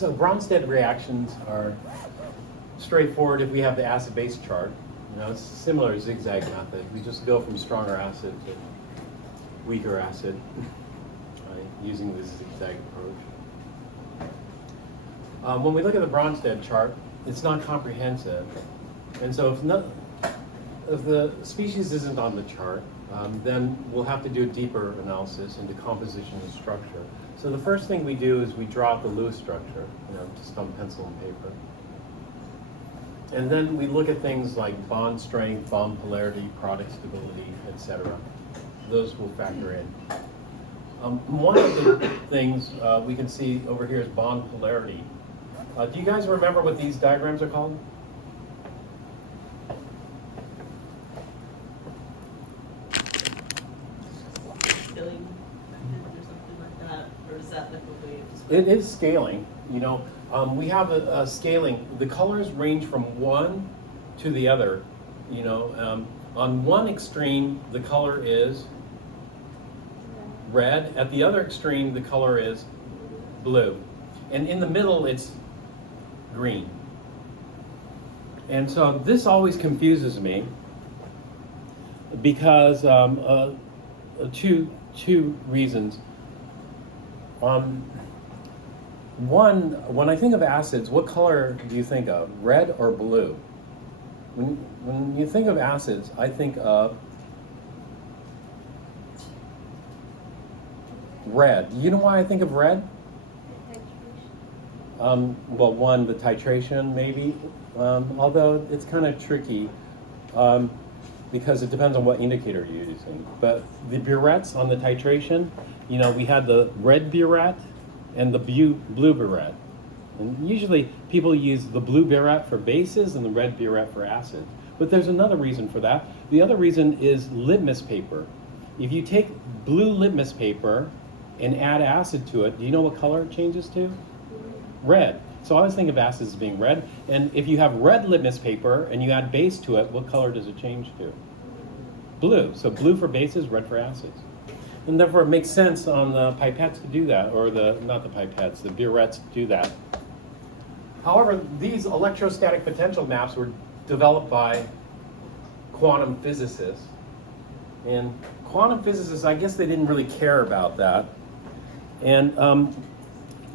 So Bronsted reactions are straightforward if we have the acid-base chart. You know, it's similar to zigzag method. We just go from stronger acid to weaker acid, right, using the zigzag approach. When we look at the Bronsted chart, it's not comprehensive. And so if the species isn't on the chart, then we'll have to do a deeper analysis into composition and structure. So the first thing we do is we draw out the Lewis structure, you know, just on pencil and paper. And then we look at things like bond strength, bond polarity, product stability, etc. Those will factor in. One of the things we can see over here is bond polarity. Do you guys remember what these diagrams are called? Scaling or something like that, or is that like a way of It is scaling. You know, we have a scaling. The colors range from one to the other. You know, on one extreme, the color is red. At the other extreme, the color is blue. And in the middle, it's green. And so this always confuses me because two reasons. One, when I think of acids, what color do you think of? Red or blue? When you think of acids, I think of red. You know why I think of red? Well, one, the titration maybe, although it's kind of tricky because it depends on what indicator you're using. But the burettes on the titration, you know, we had the red burette and the blue burette. And usually people use the blue burette for bases and the red burette for acids. But there's another reason for that. The other reason is litmus paper. If you take blue litmus paper and add acid to it, do you know what color it changes to? Red. So I always think of acids as being red. And if you have red litmus paper and you add base to it, what color does it change to? Blue. So blue for bases, red for acids. And therefore it makes sense on the pipettes to do that, or not the pipettes, the burettes to do that. However, these electrostatic potential maps were developed by quantum physicists. And quantum physicists, I guess they didn't really care about that. And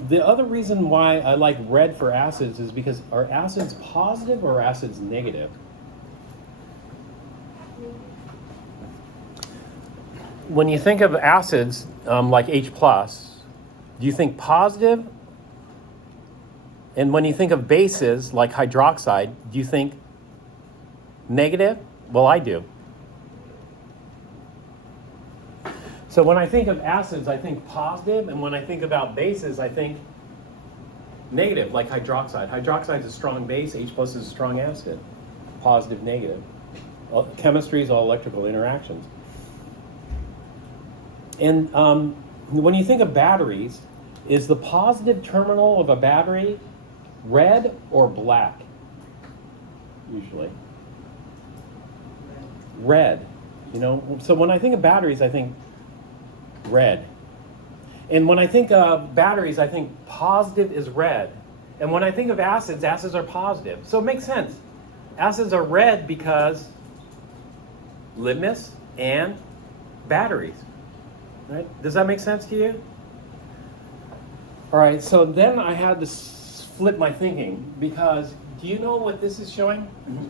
the other reason why I like red for acids is because are acids positive or are acids negative? When you think of acids like H+, do you think positive? And when you think of bases like hydroxide, do you think negative? Well, I do. So when I think of acids, I think positive, and when I think about bases, I think negative, like hydroxide. Hydroxide is a strong base, H+ is a strong acid. Positive, negative. Chemistry is all electrical interactions. And when you think of batteries, is the positive terminal of a battery red or black? Usually. Red. You know, so when I think of batteries, I think red. And when I think of batteries, I think positive is red. And when I think of acids, acids are positive. So it makes sense. Acids are red because litmus and batteries. Right? Does that make sense to you? All right, so then I had to flip my thinking because do you know what this is showing? Mm-hmm.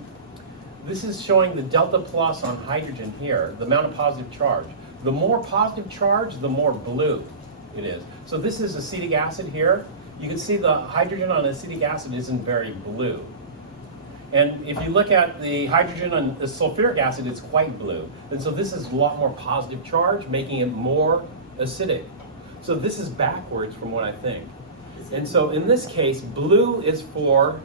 This is showing the delta plus on hydrogen here, the amount of positive charge. The more positive charge, the more blue it is. So this is acetic acid here. You can see the hydrogen on acetic acid isn't very blue. And if you look at the hydrogen on the sulfuric acid, it's quite blue. And so this is a lot more positive charge, making it more acidic. So this is backwards from what I think. And so in this case, blue is for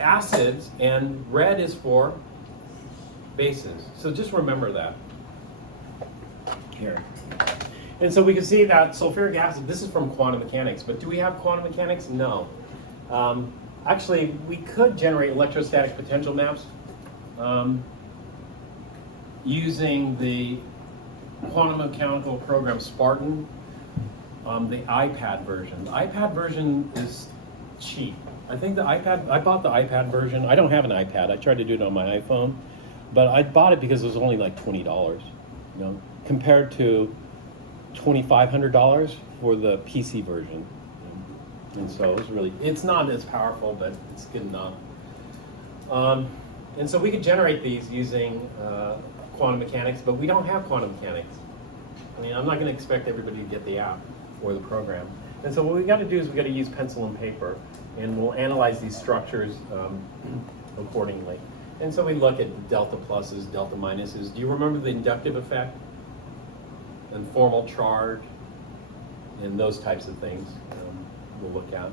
acids and red is for bases. So just remember that here. And so we can see that sulfuric acid, this is from quantum mechanics, but do we have quantum mechanics? No. Actually, we could generate electrostatic potential maps using the quantum mechanical program Spartan, the iPad version. The iPad version is cheap. I think the iPad, I bought the iPad version. I don't have an iPad. I tried to do it on my iPhone, but I bought it because it was only like $20, compared to $2,500 for the PC version. And so it's not as powerful, but it's good enough. And so we could generate these using quantum mechanics, but we don't have quantum mechanics. I mean, I'm not going to expect everybody to get the app or the program. And so what we got to do is we got to use pencil and paper, and we'll analyze these structures accordingly. And so we look at delta pluses, delta minuses. Do you remember the inductive effect and formal charge and those types of things we'll look at?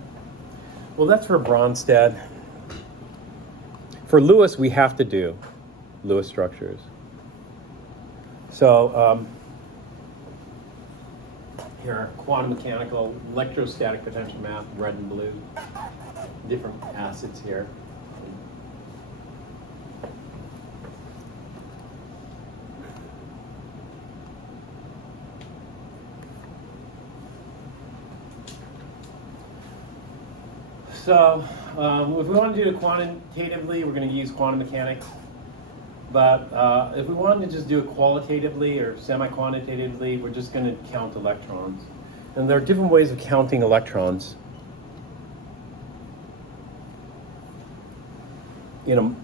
Well, that's for Bronsted. For Lewis, we have to do Lewis structures. So here are quantum mechanical, electrostatic potential map, red and blue, different acids here. So if we want to do it quantitatively, we're going to use quantum mechanics. But if we wanted to just do it qualitatively or semi-quantitatively, we're just going to count electrons. And there are different ways of counting electrons in a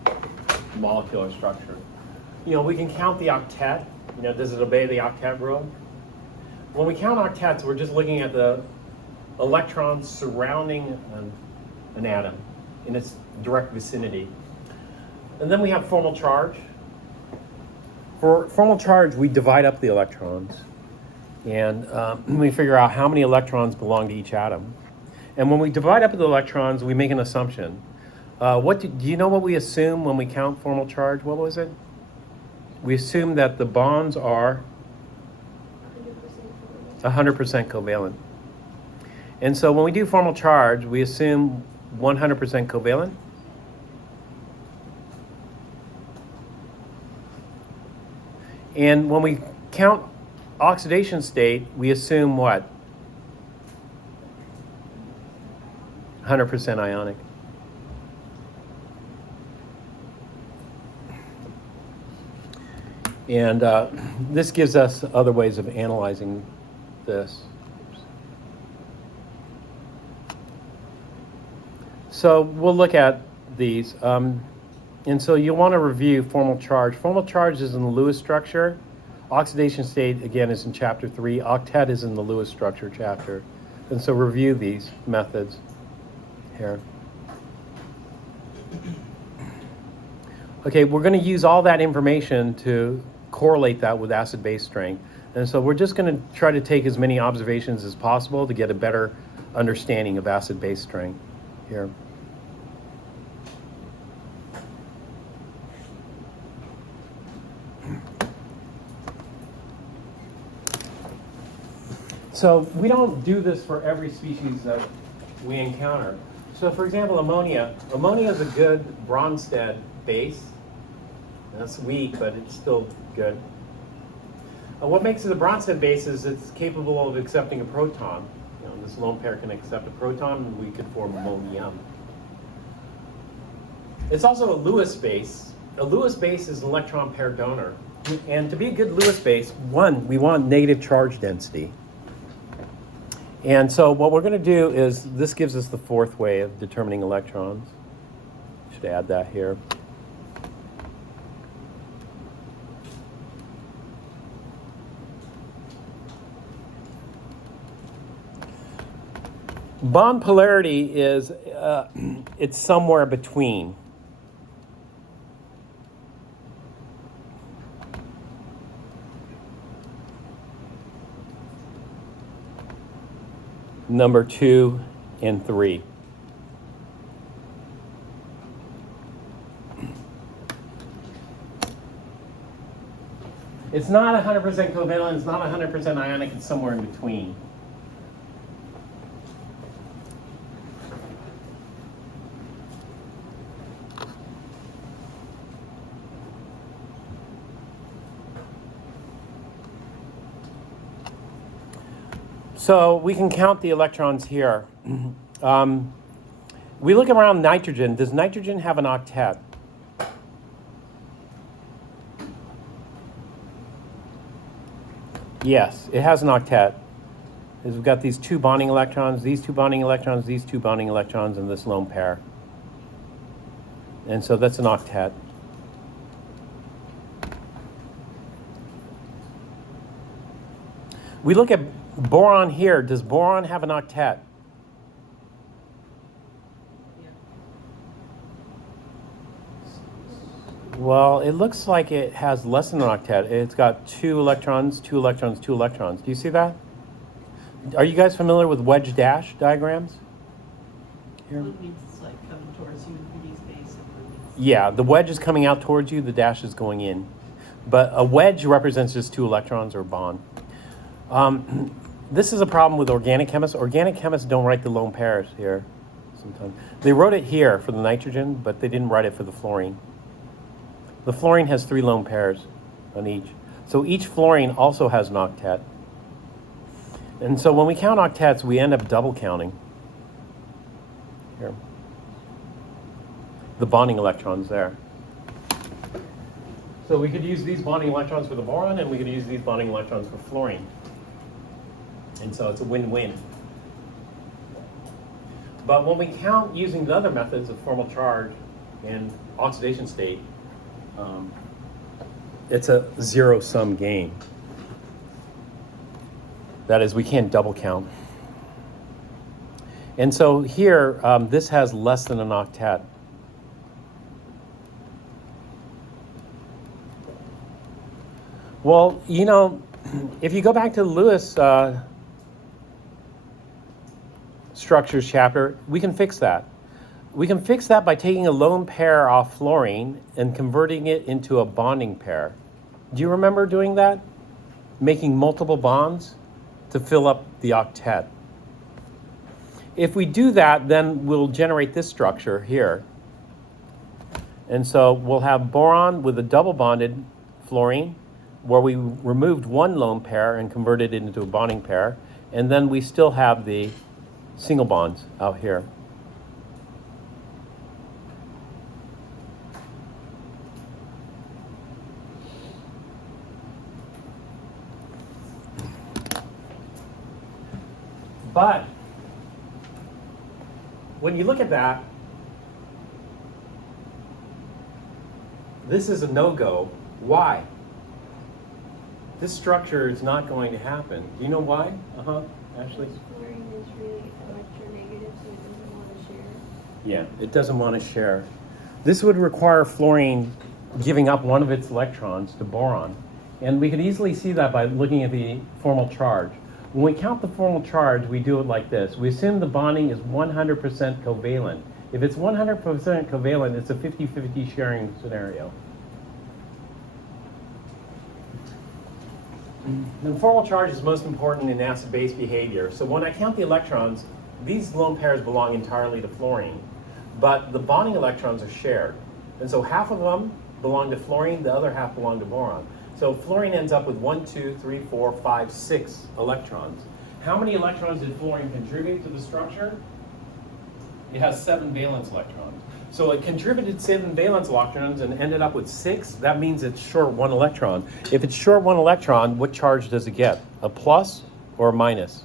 molecular structure. We can count the octet. Does it obey the octet rule? When we count octets, we're just looking at the electrons surrounding an atom in its direct vicinity. And then we have formal charge. For formal charge, we divide up the electrons, and we figure out how many electrons belong to each atom. And when we divide up the electrons, we make an assumption. Do you know what we assume when we count formal charge? What was it? We assume that the bonds are 100% covalent. And so when we do formal charge, we assume 100% covalent. And when we count oxidation state, we assume what? 100% ionic. And this gives us other ways of analyzing this. So we'll look at these. And so you want to review formal charge. Formal charge is in the Lewis structure. Oxidation state, again, is in chapter 3. Octet is in the Lewis structure chapter. And so review these methods here. Okay, we're going to use all that information to correlate that with acid-base strength. And so we're just going to try to take as many observations as possible to get a better understanding of acid-base strength here. So we don't do this for every species that we encounter. So for example, ammonia. Ammonia is a good Bronsted base. That's weak, but it's still good. What makes it a Bronsted base is it's capable of accepting a proton. This lone pair can accept a proton, and we could form ammonium. It's also a Lewis base. A Lewis base is an electron pair donor. And to be a good Lewis base, one, we want negative charge density. And so what we're going to do is, this gives us the fourth way of determining electrons. Should add that here. Bond polarity is, it's somewhere between. Number 2 and 3. It's not 100% covalent, it's not 100% ionic, it's somewhere in between. So we can count the electrons here. We look around nitrogen. Does nitrogen have an octet? Yes, it has an octet. We've got these two bonding electrons, these two bonding electrons, these two bonding electrons, and this lone pair. And so that's an octet. We look at boron here. Does boron have an octet? Yeah. Well, it looks like it has less than an octet. It's got 2 electrons, 2 electrons, 2 electrons. Do you see that? Are you guys familiar with wedge dash diagrams? Here. It means it's like coming towards you in B space. Yeah, the wedge is coming out towards you, the dash is going in. But a wedge represents just 2 electrons or a bond. This is a problem with organic chemists. Organic chemists don't write the lone pairs here sometimes. They wrote it here for the nitrogen, but they didn't write it for the fluorine. The fluorine has 3 lone pairs on each. So each fluorine also has an octet. And so when we count octets, we end up double counting. Here. The bonding electrons there. So we could use these bonding electrons for the boron, and we could use these bonding electrons for fluorine. And so it's a win-win. But when we count using the other methods of formal charge and oxidation state, it's a zero-sum game. That is, we can't double count. And so here, this has less than an octet. Well, you know, if you go back to the Lewis structures chapter, we can fix that. We can fix that by taking a lone pair off fluorine and converting it into a bonding pair. Do you remember doing that? Making multiple bonds to fill up the octet. If we do that, then we'll generate this structure here. And so we'll have boron with a double bonded fluorine, where we removed 1 lone pair and converted it into a bonding pair, and then we still have the single bonds out here. But when you look at that, this is a no-go. Why? This structure is not going to happen. Do you know why? Ashley? Fluorine is really electronegative, so it doesn't want to share. Yeah, it doesn't want to share. This would require fluorine giving up one of its electrons to boron. And we could easily see that by looking at the formal charge. When we count the formal charge, we do it like this. We assume the bonding is 100% covalent. If it's 100% covalent, it's a 50-50 sharing scenario. The formal charge is most important in acid-base behavior. So when I count the electrons, these lone pairs belong entirely to fluorine, but the bonding electrons are shared. And so half of them belong to fluorine, the other half belong to boron. So fluorine ends up with 1, 2, 3, 4, 5, 6 electrons. How many electrons did fluorine contribute to the structure? It has 7 valence electrons. So it contributed 7 valence electrons and ended up with 6. That means it's short 1 electron. If it's short 1 electron, what charge does it get? A plus or a minus?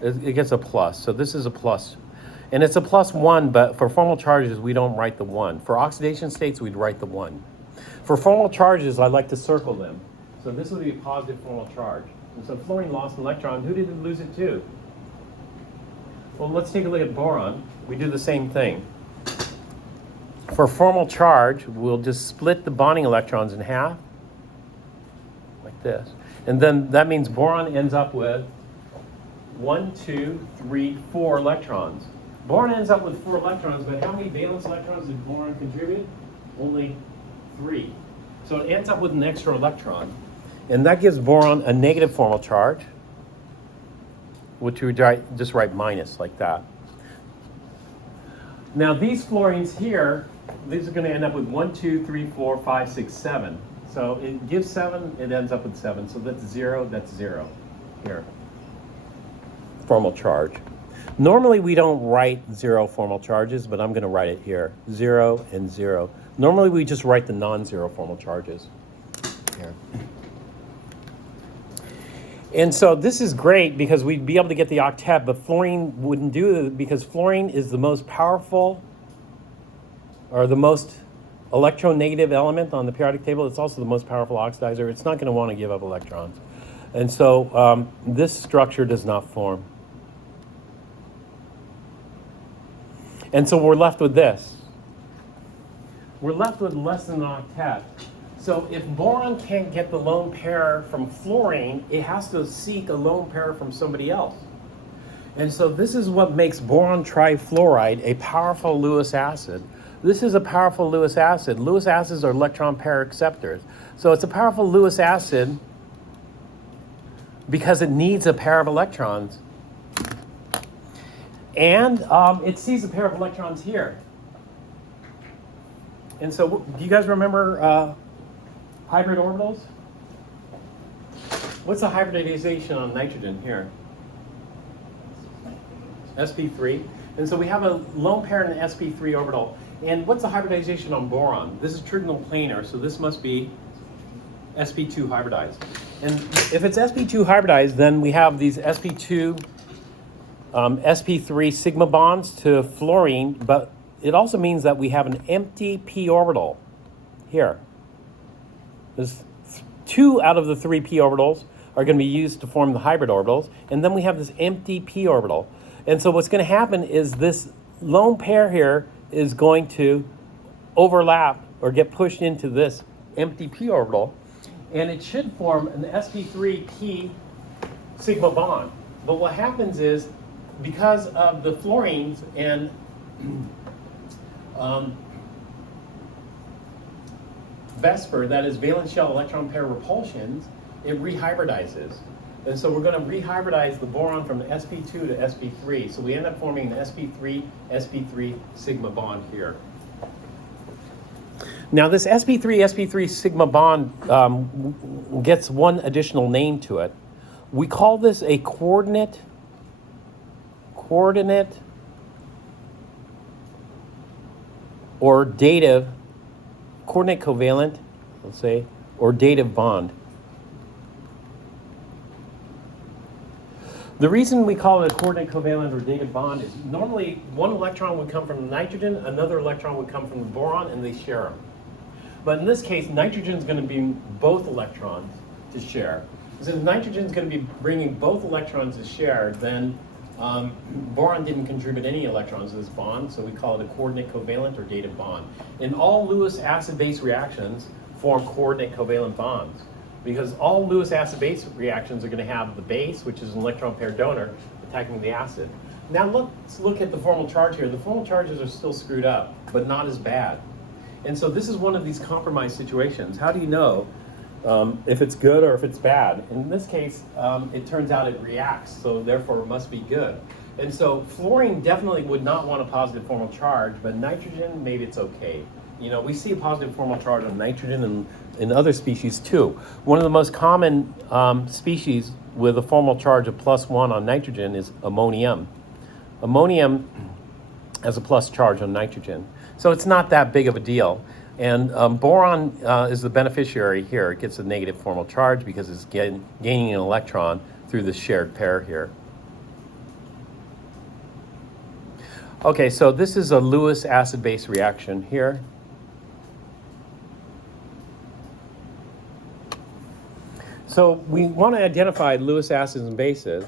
It gets a plus. So this is a plus. And it's a +1, but for formal charges, we don't write the 1. For oxidation states, we'd write the 1. For formal charges, I like to circle them. So this would be a positive formal charge. And so fluorine lost an electron. Who did it lose it to? Well, let's take a look at boron. We do the same thing. For formal charge, we'll just split the bonding electrons in half, like this. And then that means boron ends up with 1, 2, 3, 4 electrons. Boron ends up with 4 electrons, but how many valence electrons did boron contribute? Only 3. So it ends up with an extra electron. And that gives boron a negative formal charge, which we would just write minus like that. Now these fluorines here, these are going to end up with 1, 2, 3, 4, 5, 6, 7. So it gives 7, it ends up with 7. So that's 0 here. formal charge. Normally we don't write 0 formal charges, but I'm going to write it here. 0 and 0. Normally we just write the non-zero formal charges here. And so this is great because we'd be able to get the octet, but fluorine wouldn't do it because fluorine is the most powerful or the most electronegative element on the periodic table. It's also the most powerful oxidizer. It's not going to want to give up electrons. And so this structure does not form. And so we're left with this. We're left with less than an octet. So if boron can't get the lone pair from fluorine, it has to seek a lone pair from somebody else. And so this is what makes boron trifluoride a powerful Lewis acid. This is a powerful Lewis acid. Lewis acids are electron pair acceptors. So it's a powerful Lewis acid because it needs a pair of electrons. And it sees a pair of electrons here. And so do you guys remember hybrid orbitals? What's the hybridization on nitrogen here? sp3. And so we have a lone pair in an sp3 orbital. And what's the hybridization on boron? This is trigonal planar, so this must be sp2 hybridized. And if it's sp2 hybridized, then we have these sp2, sp3 sigma bonds to fluorine, but it also means that we have an empty p orbital here. There's 2 out of the 3 p orbitals are going to be used to form the hybrid orbitals, and then we have this empty p orbital. And so what's going to happen is this lone pair here is going to overlap or get pushed into this empty p orbital, and it should form an sp3p sigma bond. But what happens is, because of the fluorines and VSEPR, that is valence shell electron pair repulsions, it rehybridizes. And so we're going to rehybridize the boron from the sp2 to sp3. So we end up forming an sp3 sigma bond here. Now this sp3 sigma bond gets one additional name to it. We call this a coordinate or dative, coordinate covalent, let's say, or dative bond. The reason we call it a coordinate covalent or dative bond is normally one electron would come from the nitrogen, another electron would come from the boron, and they share them. But in this case, nitrogen is going to be both electrons to share. Since nitrogen is going to be bringing both electrons to share, then boron didn't contribute any electrons to this bond, so we call it a coordinate covalent or dative bond. And all Lewis acid-base reactions form coordinate covalent bonds, because all Lewis acid-base reactions are going to have the base, which is an electron pair donor, attacking the acid. Now let's look at the formal charge here. The formal charges are still screwed up, but not as bad. And so this is one of these compromise situations. How do you know if it's good or if it's bad? In this case, it turns out it reacts, so therefore it must be good. And so fluorine definitely would not want a positive formal charge, but nitrogen, maybe it's okay. You know, we see a positive formal charge on nitrogen and in other species too. One of the most common species with a formal charge of +1 on nitrogen is ammonium. Ammonium has a plus charge on nitrogen, so it's not that big of a deal. And boron is the beneficiary here. It gets a negative formal charge because it's gaining an electron through the shared pair here. Okay, so this is a Lewis acid-base reaction here. So we want to identify Lewis acids and bases.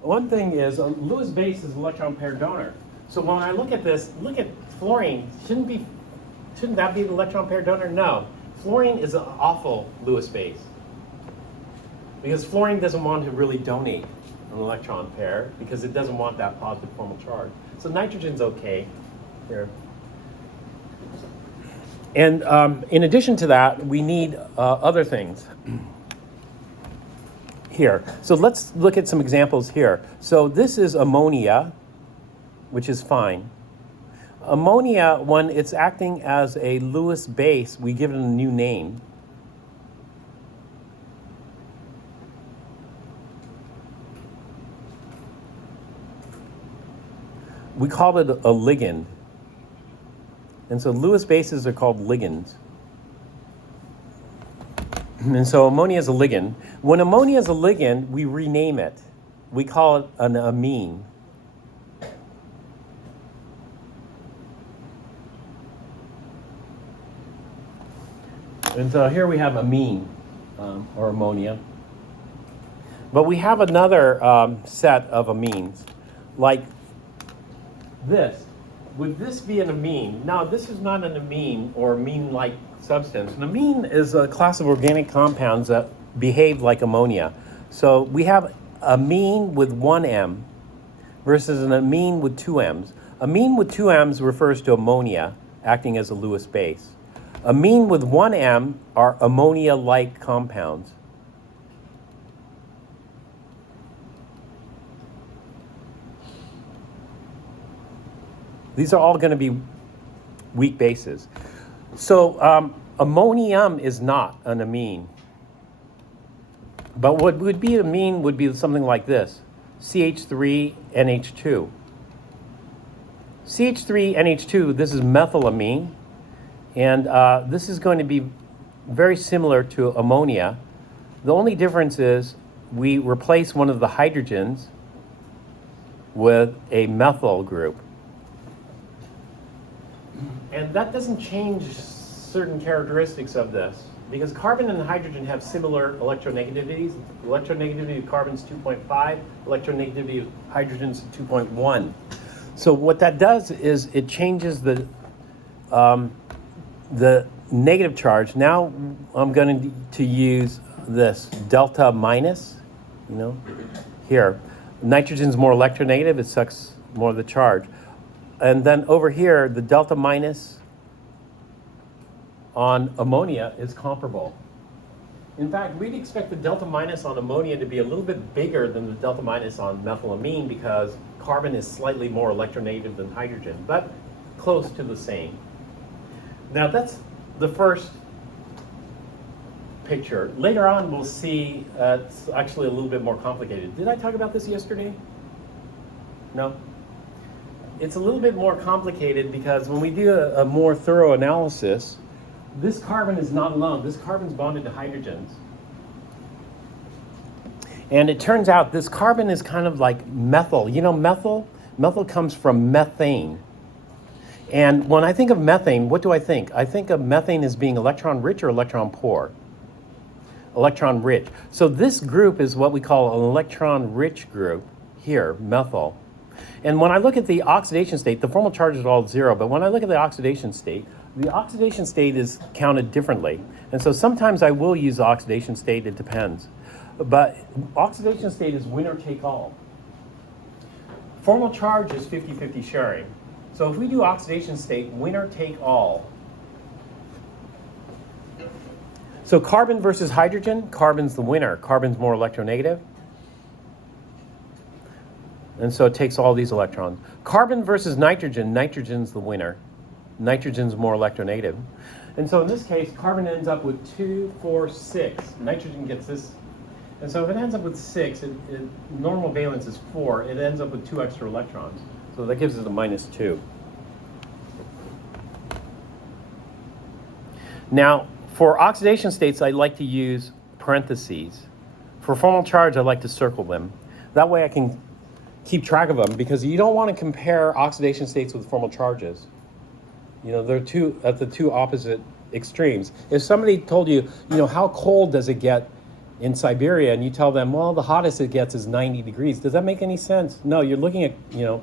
One thing is a Lewis base is electron pair donor. So when I look at this, look at fluorine. Shouldn't that be the electron pair donor? No. Fluorine is an awful Lewis base, because fluorine doesn't want to really donate an electron pair because it doesn't want that positive formal charge. So nitrogen's okay here. And in addition to that, we need other things here. So let's look at some examples here. So this is ammonia, which is fine. Ammonia, when it's acting as a Lewis base, we give it a new name. we call it a ligand. And so Lewis bases are called ligands. And so ammonia is a ligand. When ammonia is a ligand, we rename it. We call it an amine. And so here we have amine, or ammonia. But we have another set of amines, like this. Would this be an amine? Now, this is not an amine or amine-like substance. An amine is a class of organic compounds that behave like ammonia. So we have amine with one M versus an amine with two M's. Amine with two M's refers to ammonia acting as a Lewis base. Amine with one M are ammonia-like compounds. These are all going to be weak bases. So ammonium is not an amine. But what would be amine would be something like this, CH3NH2. CH3NH2, this is methylamine. And this is going to be very similar to ammonia. The only difference is we replace one of the hydrogens with a methyl group. And that doesn't change certain characteristics of this, because carbon and hydrogen have similar electronegativities. Electronegativity of carbon is 2.5, electronegativity of hydrogen is 2.1. So what that does is it changes the negative charge. Now I'm going to use this delta minus, here. Nitrogen's more electronegative, it sucks more of the charge. And then over here, the delta minus on ammonia is comparable. In fact, we'd expect the delta minus on ammonia to be a little bit bigger than the delta minus on methylamine because carbon is slightly more electronegative than hydrogen, but close to the same. Now that's the first picture. Later on we'll see it's actually a little bit more complicated. Did I talk about this yesterday? No? It's a little bit more complicated because when we do a more thorough analysis, this carbon is not alone. This carbon's bonded to hydrogens. And it turns out this carbon is kind of like methyl. You know methyl? Methyl comes from methane. And when I think of methane, what do I think? I think of methane as being electron rich or electron poor. Electron rich. So this group is what we call an electron rich group here, methyl. And when I look at the oxidation state, the formal charge is all 0, but when I look at the oxidation state is counted differently. And so sometimes I will use the oxidation state, it depends. But oxidation state is winner take all. Formal charge is 50-50 sharing. So if we do oxidation state, winner take all. So carbon versus hydrogen, carbon's the winner. Carbon's more electronegative. And so it takes all these electrons. Carbon versus nitrogen, nitrogen's the winner. Nitrogen's more electronegative. And so in this case, carbon ends up with 2, 4, 6. Nitrogen gets this. And so if it ends up with 6, normal valence is 4. It ends up with 2 extra electrons. So that gives us a -2. Now, for oxidation states, I like to use parentheses. For formal charge, I like to circle them. That way I can keep track of them, because you don't want to compare oxidation states with formal charges. They're at the two opposite extremes. If somebody told you, how cold does it get in Siberia, and you tell them, well, the hottest it gets is 90 degrees, does that make any sense? No, you're looking at,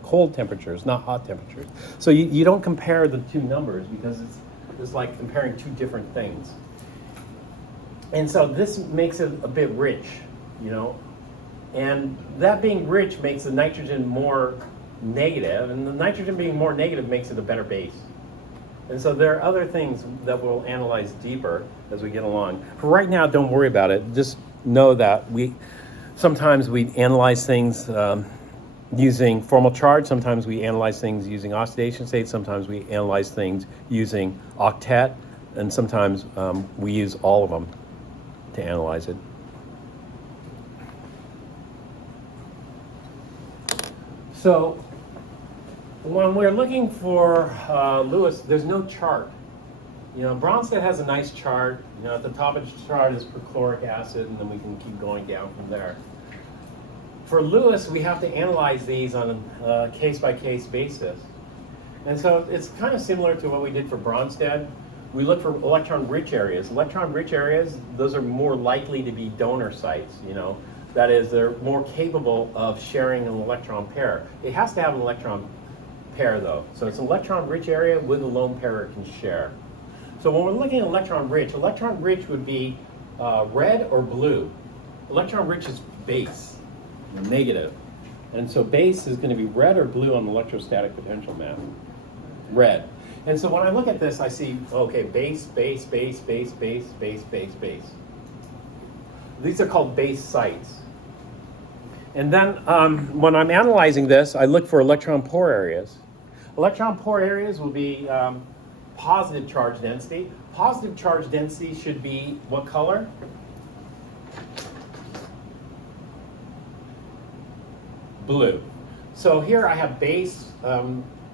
cold temperatures, not hot temperatures. So you don't compare the two numbers, because it's like comparing two different things. And so this makes it a bit rich, and that being rich makes the nitrogen more negative, and the nitrogen being more negative makes it a better base. And so there are other things that we'll analyze deeper as we get along. For right now, don't worry about it. Just know that sometimes we analyze things using formal charge, sometimes we analyze things using oxidation state, sometimes we analyze things using octet, and sometimes we use all of them to analyze it. So When we're looking for Lewis, there's no chart. You know, Bronsted has a nice chart. You know, at the top of the chart is perchloric acid, and then we can keep going down from there. For Lewis, we have to analyze these on a case-by-case basis. And so it's kind of similar to what we did for Bronsted. We look for electron-rich areas. Electron-rich areas, those are more likely to be donor sites, you know. That is, they're more capable of sharing an electron pair. It has to have an electron pair, though. So it's an electron-rich area with a lone pair it can share. So when we're looking at electron-rich would be red or blue. Electron-rich is base, negative. And so base is going to be red or blue on the electrostatic potential map. Red. And so when I look at this, I see, okay, base, base, base, base, base, base, base, base. These are called base sites. And then when I'm analyzing this, I look for electron pore areas. Electron pore areas will be positive charge density. Positive charge density should be what color? Blue. So here I have base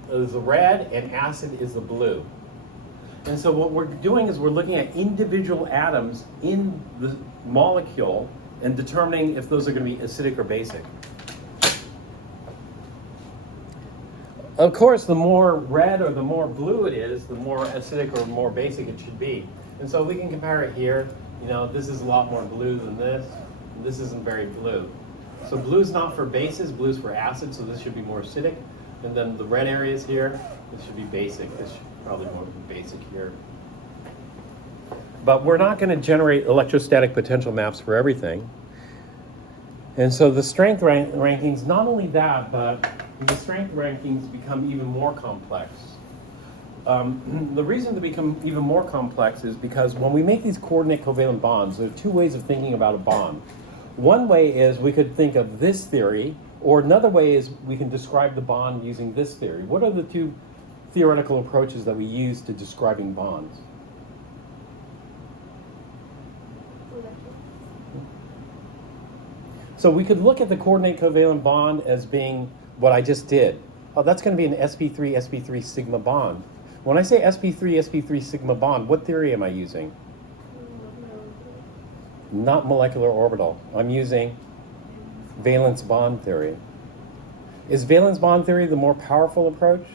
is the red and acid is the blue. And so what we're doing is we're looking at individual atoms in the molecule and determining if those are going to be acidic or basic. Of course, the more red or the more blue it is, the more acidic or more basic it should be. And so we can compare it here. You know, this is a lot more blue than this. And this isn't very blue. So blue's not for bases, blue's for acids, so this should be more acidic. And then the red areas here, this should be basic. This should probably more be basic here. But we're not going to generate electrostatic potential maps for everything. And so the strength rankings, not only that, but the strength rankings become even more complex. The reason they become even more complex is because when we make these coordinate covalent bonds, there are two ways of thinking about a bond. One way is we could think of this theory, or another way is we can describe the bond using this theory. What are the two theoretical approaches that we use to describing bonds? So we could look at the coordinate covalent bond as being what I just did. Oh, that's going to be an sp3 sigma bond. When I say sp3 sigma bond, what theory am I using? Not molecular orbital. I'm using valence bond theory. Is valence bond theory the more powerful approach?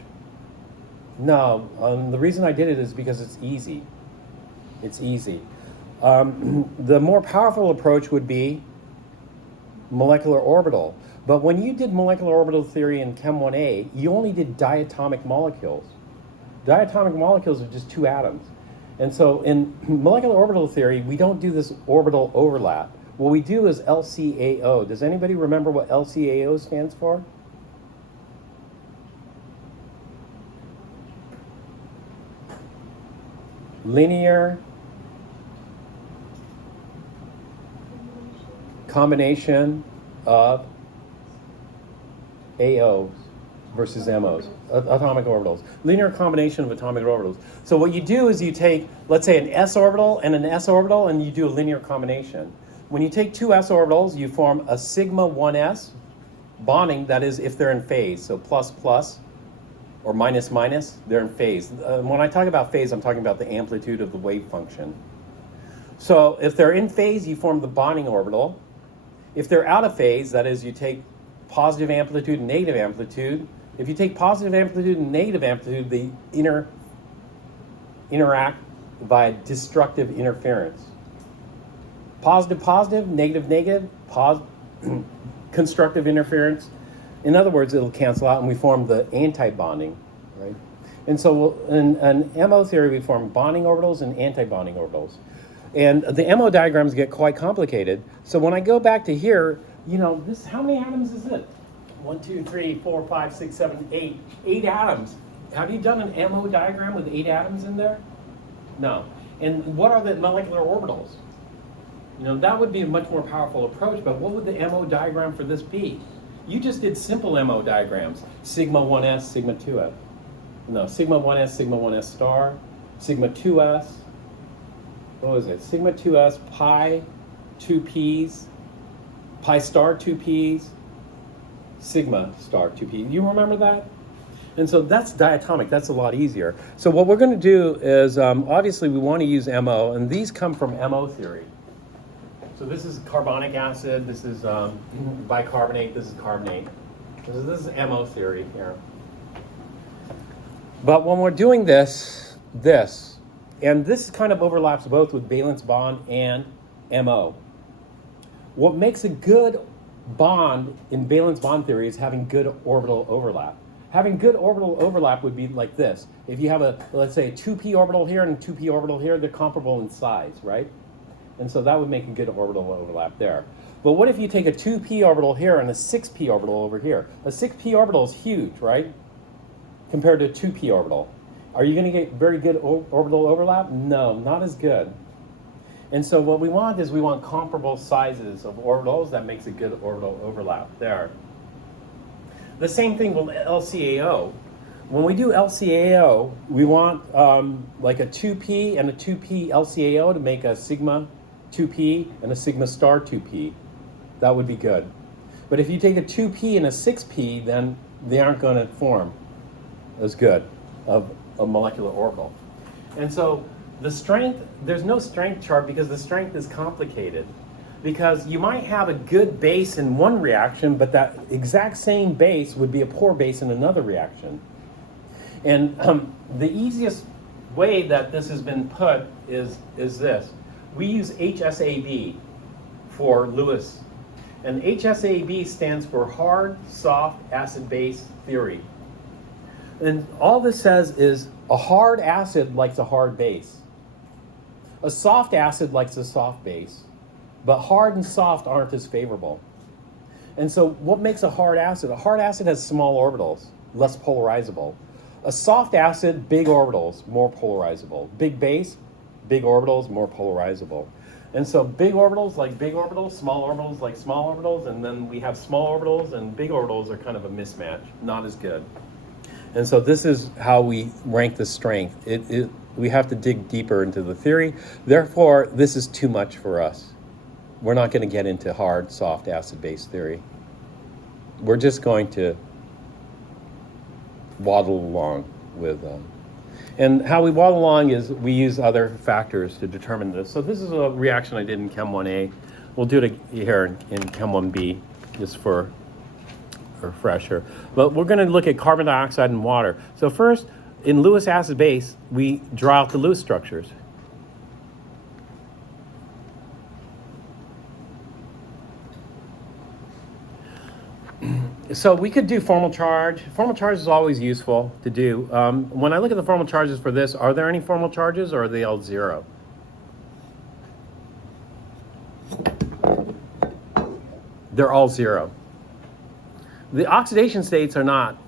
No. The reason I did it is because it's easy. It's easy. The more powerful approach would be molecular orbital. But when you did molecular orbital theory in Chem 1A, you only did diatomic molecules. Diatomic molecules are just two atoms. And so in molecular orbital theory, we don't do this orbital overlap. What we do is LCAO. Does anybody remember what LCAO stands for? Linear combination of AOs versus MOs, atomic orbitals. Linear combination of atomic orbitals. So what you do is you take, let's say, an s orbital, and you do a linear combination. When you take two s orbitals, you form a sigma 1s bonding, that is if they're in phase. So plus plus or minus minus, they're in phase. When I talk about phase, I'm talking about the amplitude of the wave function. So if they're in phase, you form the bonding orbital. If they're out of phase, that is, you take positive amplitude and negative amplitude. If you take positive amplitude and negative amplitude, they interact via destructive interference. Positive, positive, negative, negative, constructive interference. In other words, it'll cancel out and we form the anti-bonding, right? And so in MO theory, we form bonding orbitals and anti-bonding orbitals. And the MO diagrams get quite complicated. So when I go back to here, you know, this, how many atoms is it? 1, 2, 3, 4, 5, 6, 7, 8. 8 atoms. Have you done an MO diagram with 8 atoms in there? No. And what are the molecular orbitals? You know, that would be a much more powerful approach, but what would the MO diagram for this be? You just did simple MO diagrams. Sigma 1s, sigma 2s. No, sigma 1s, sigma 1s star, sigma 2s. What was it? Sigma 2s, pi 2p's, pi star 2p's, sigma star 2p. You remember that? And so that's diatomic. That's a lot easier. So what we're going to do is, obviously, we want to use MO, and these come from MO theory. So this is carbonic acid. This is bicarbonate. This is carbonate. This is MO theory here. But when we're doing this, and this kind of overlaps both with valence bond and MO. What makes a good bond in valence bond theory is having good orbital overlap. Having good orbital overlap would be like this. If you have let's say a 2p orbital here and a 2p orbital here, they're comparable in size, right? And so that would make a good orbital overlap there. But what if you take a 2p orbital here and a 6p orbital over here? A 6p orbital is huge, right? Compared to a 2p orbital. Are you going to get very good orbital overlap? No, not as good. And so what we want is we want comparable sizes of orbitals. That makes a good orbital overlap there. The same thing with LCAO. When we do LCAO, we want like a 2p and a 2p LCAO to make a sigma 2p and a sigma star 2p. That would be good. But if you take a 2p and a 6p, then they aren't going to form as good of a molecular orbital. And so the strength, there's no strength chart because the strength is complicated. Because you might have a good base in one reaction, but that exact same base would be a poor base in another reaction. And the easiest way that this has been put is this. We use HSAB for Lewis. And HSAB stands for hard, soft, acid-base theory. And all this says is a hard acid likes a hard base. A soft acid likes a soft base. But hard and soft aren't as favorable. And so what makes a hard acid? A hard acid has small orbitals, less polarizable. A soft acid, big orbitals, more polarizable. Big base, big orbitals, more polarizable. And so big orbitals like big orbitals, small orbitals like small orbitals, and then we have small orbitals, and big orbitals are kind of a mismatch, not as good. And so this is how we rank the strength. We have to dig deeper into the theory. Therefore, this is too much for us. We're not going to get into hard, soft, acid-base theory. We're just going to waddle along with and how we waddle along is we use other factors to determine this. So this is a reaction I did in Chem 1A. We'll do it here in Chem 1B, just for a refresher. But we're going to look at carbon dioxide and water. So first, in Lewis acid base, we draw out the Lewis structures. So we could do formal charge. Formal charge is always useful to do. When I look at the formal charges for this, are there any formal charges or are they all zero? They're all zero. The oxidation states are not,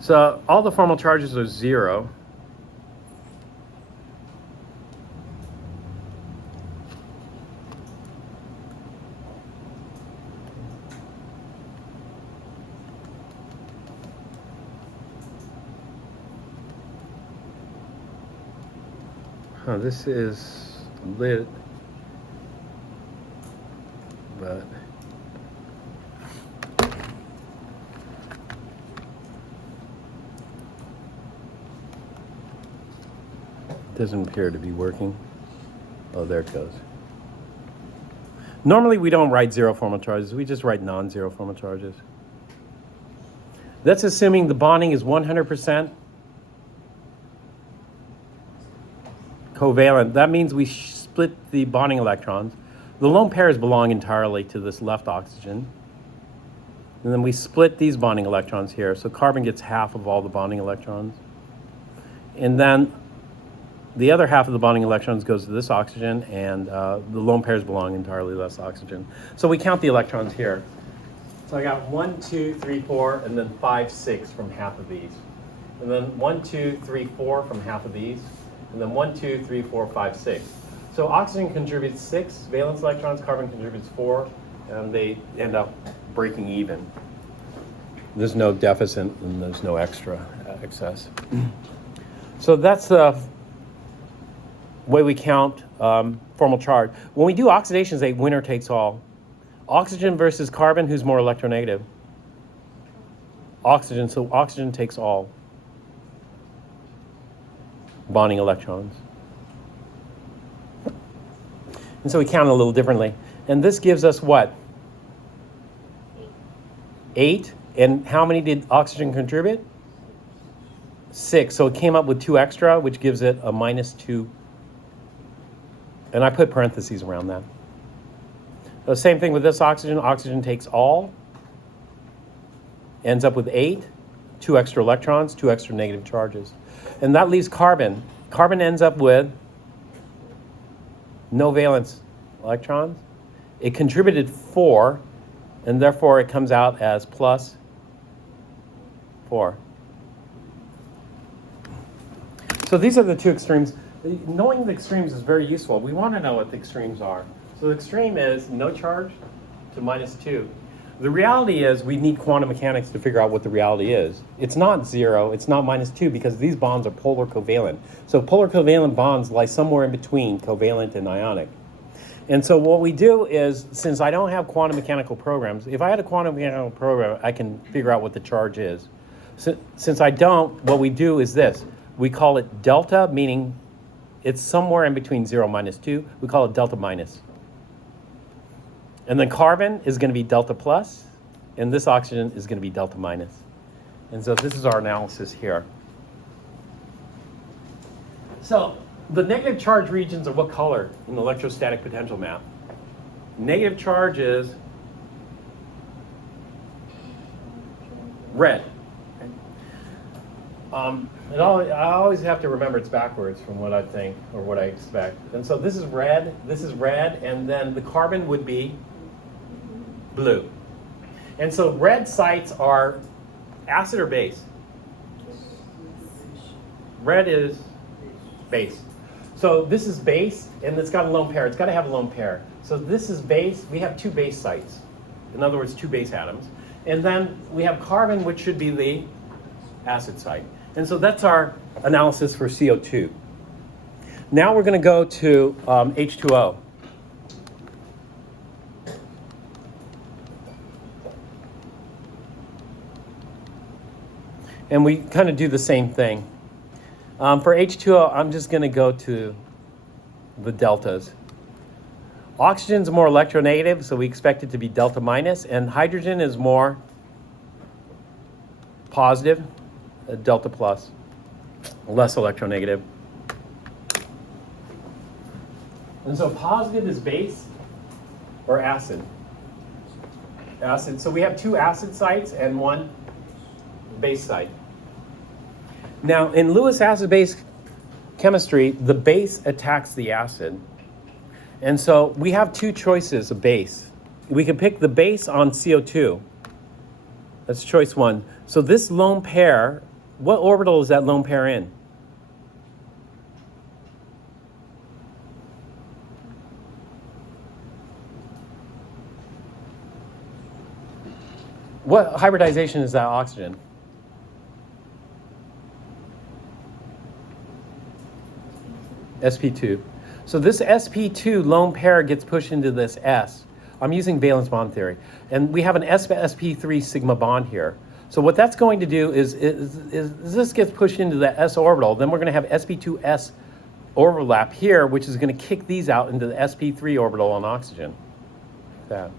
So all the formal charges are zero. This is lit, but it doesn't appear to be working. Oh, there it goes. Normally we don't write zero formal charges, we just write non-zero formal charges. That's assuming the bonding is 100% covalent. That means we split the bonding electrons. The lone pairs belong entirely to this left oxygen. And then we split these bonding electrons here. So carbon gets half of all the bonding electrons. And then the other half of the bonding electrons goes to this oxygen, and the lone pairs belong entirely to this oxygen. So we count the electrons here. So I got 1, 2, 3, 4, and then 5, 6 from half of these. And then 1, 2, 3, 4 from half of these. And then 1, 2, 3, 4, 5, 6. So oxygen contributes 6 valence electrons, carbon contributes 4, and they end up breaking even. There's no deficit and there's no excess. So that's the way we count formal charge. When we do oxidations, a winner takes all. Oxygen versus carbon, who's more electronegative? oxygen, so oxygen takes all bonding electrons. And so we count a little differently. And this gives us what? 8. And how many did oxygen contribute? 6. So it came up with 2 extra, which gives it a -2. And I put parentheses around that. The same thing with this oxygen. Oxygen takes all, ends up with 8, 2 extra electrons, 2 extra negative charges. And that leaves carbon. Carbon ends up with no valence electrons. It contributed 4, and therefore it comes out as +4. So these are the two extremes. Knowing the extremes is very useful. We want to know what the extremes are. So the extreme is no charge to -2. The reality is we need quantum mechanics to figure out what the reality is. It's not 0, it's not -2, because these bonds are polar covalent. So polar covalent bonds lie somewhere in between covalent and ionic. And so what we do is, since I don't have quantum mechanical programs, if I had a quantum mechanical program, I can figure out what the charge is. Since I don't, what we do is this. We call it delta, meaning it's somewhere in between 0 and -2. We call it delta minus. And then carbon is going to be delta plus, and this oxygen is going to be delta minus. And so this is our analysis here. So the negative charge regions are what color in the electrostatic potential map? Negative charge is red. I always have to remember it's backwards from what I think or what I expect. And so this is red, and then the carbon would be blue. And so red sites are acid or base? Red is base. So this is base, and it's got a lone pair. It's got to have a lone pair. So this is base. We have 2 base sites. In other words, 2 base atoms. And then we have carbon, which should be the acid site. And so that's our analysis for CO2. Now we're going to go to H2O. And we kind of do the same thing. For H2O, I'm just going to go to the deltas. Oxygen's more electronegative, so we expect it to be delta minus, and hydrogen is more positive, delta plus, less electronegative. And so positive is base or acid. Acid. So we have 2 acid sites and 1 base site. Now, in Lewis acid-base chemistry, the base attacks the acid. And so we have 2 choices of base. We can pick the base on CO2. That's choice 1. So this lone pair, what orbital is that lone pair in? What hybridization is that oxygen? sp2. So this sp2 lone pair gets pushed into this s. I'm using valence bond theory. And we have an sp3 sigma bond here. So what that's going to do is this gets pushed into the s orbital, then we're going to have sp2s overlap here, which is going to kick these out into the sp3 orbital on oxygen. Like that.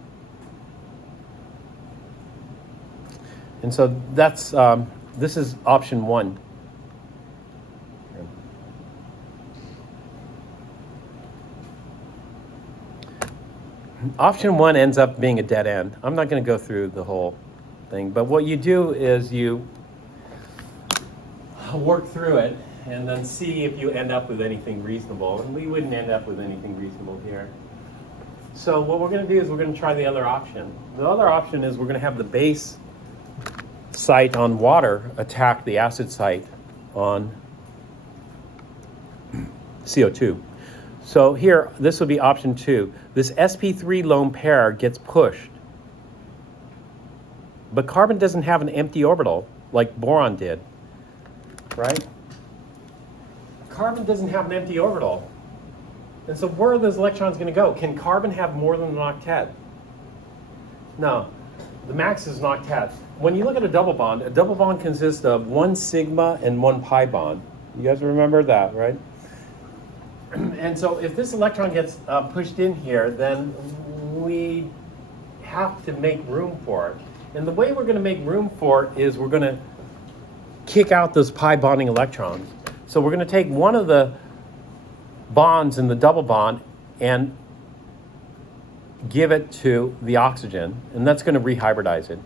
And so that's, this is option 1. Option 1 ends up being a dead end. I'm not going to go through the whole thing, but what you do is you work through it and then see if you end up with anything reasonable. And we wouldn't end up with anything reasonable here. So what we're going to do is we're going to try the other option. The other option is we're going to have the base site on water attack the acid site on CO2. So here, this would be option 2. This sp3 lone pair gets pushed. But carbon doesn't have an empty orbital like boron did, right? Carbon doesn't have an empty orbital. And so where are those electrons going to go? Can carbon have more than an octet? No. the max is an octet. When you look at a double bond consists of 1 sigma and 1 pi bond. You guys remember that, right? And so if this electron gets pushed in here, then we have to make room for it. And the way we're going to make room for it is we're going to kick out those pi bonding electrons. So we're going to take one of the bonds in the double bond and give it to the oxygen, and that's going to rehybridize it.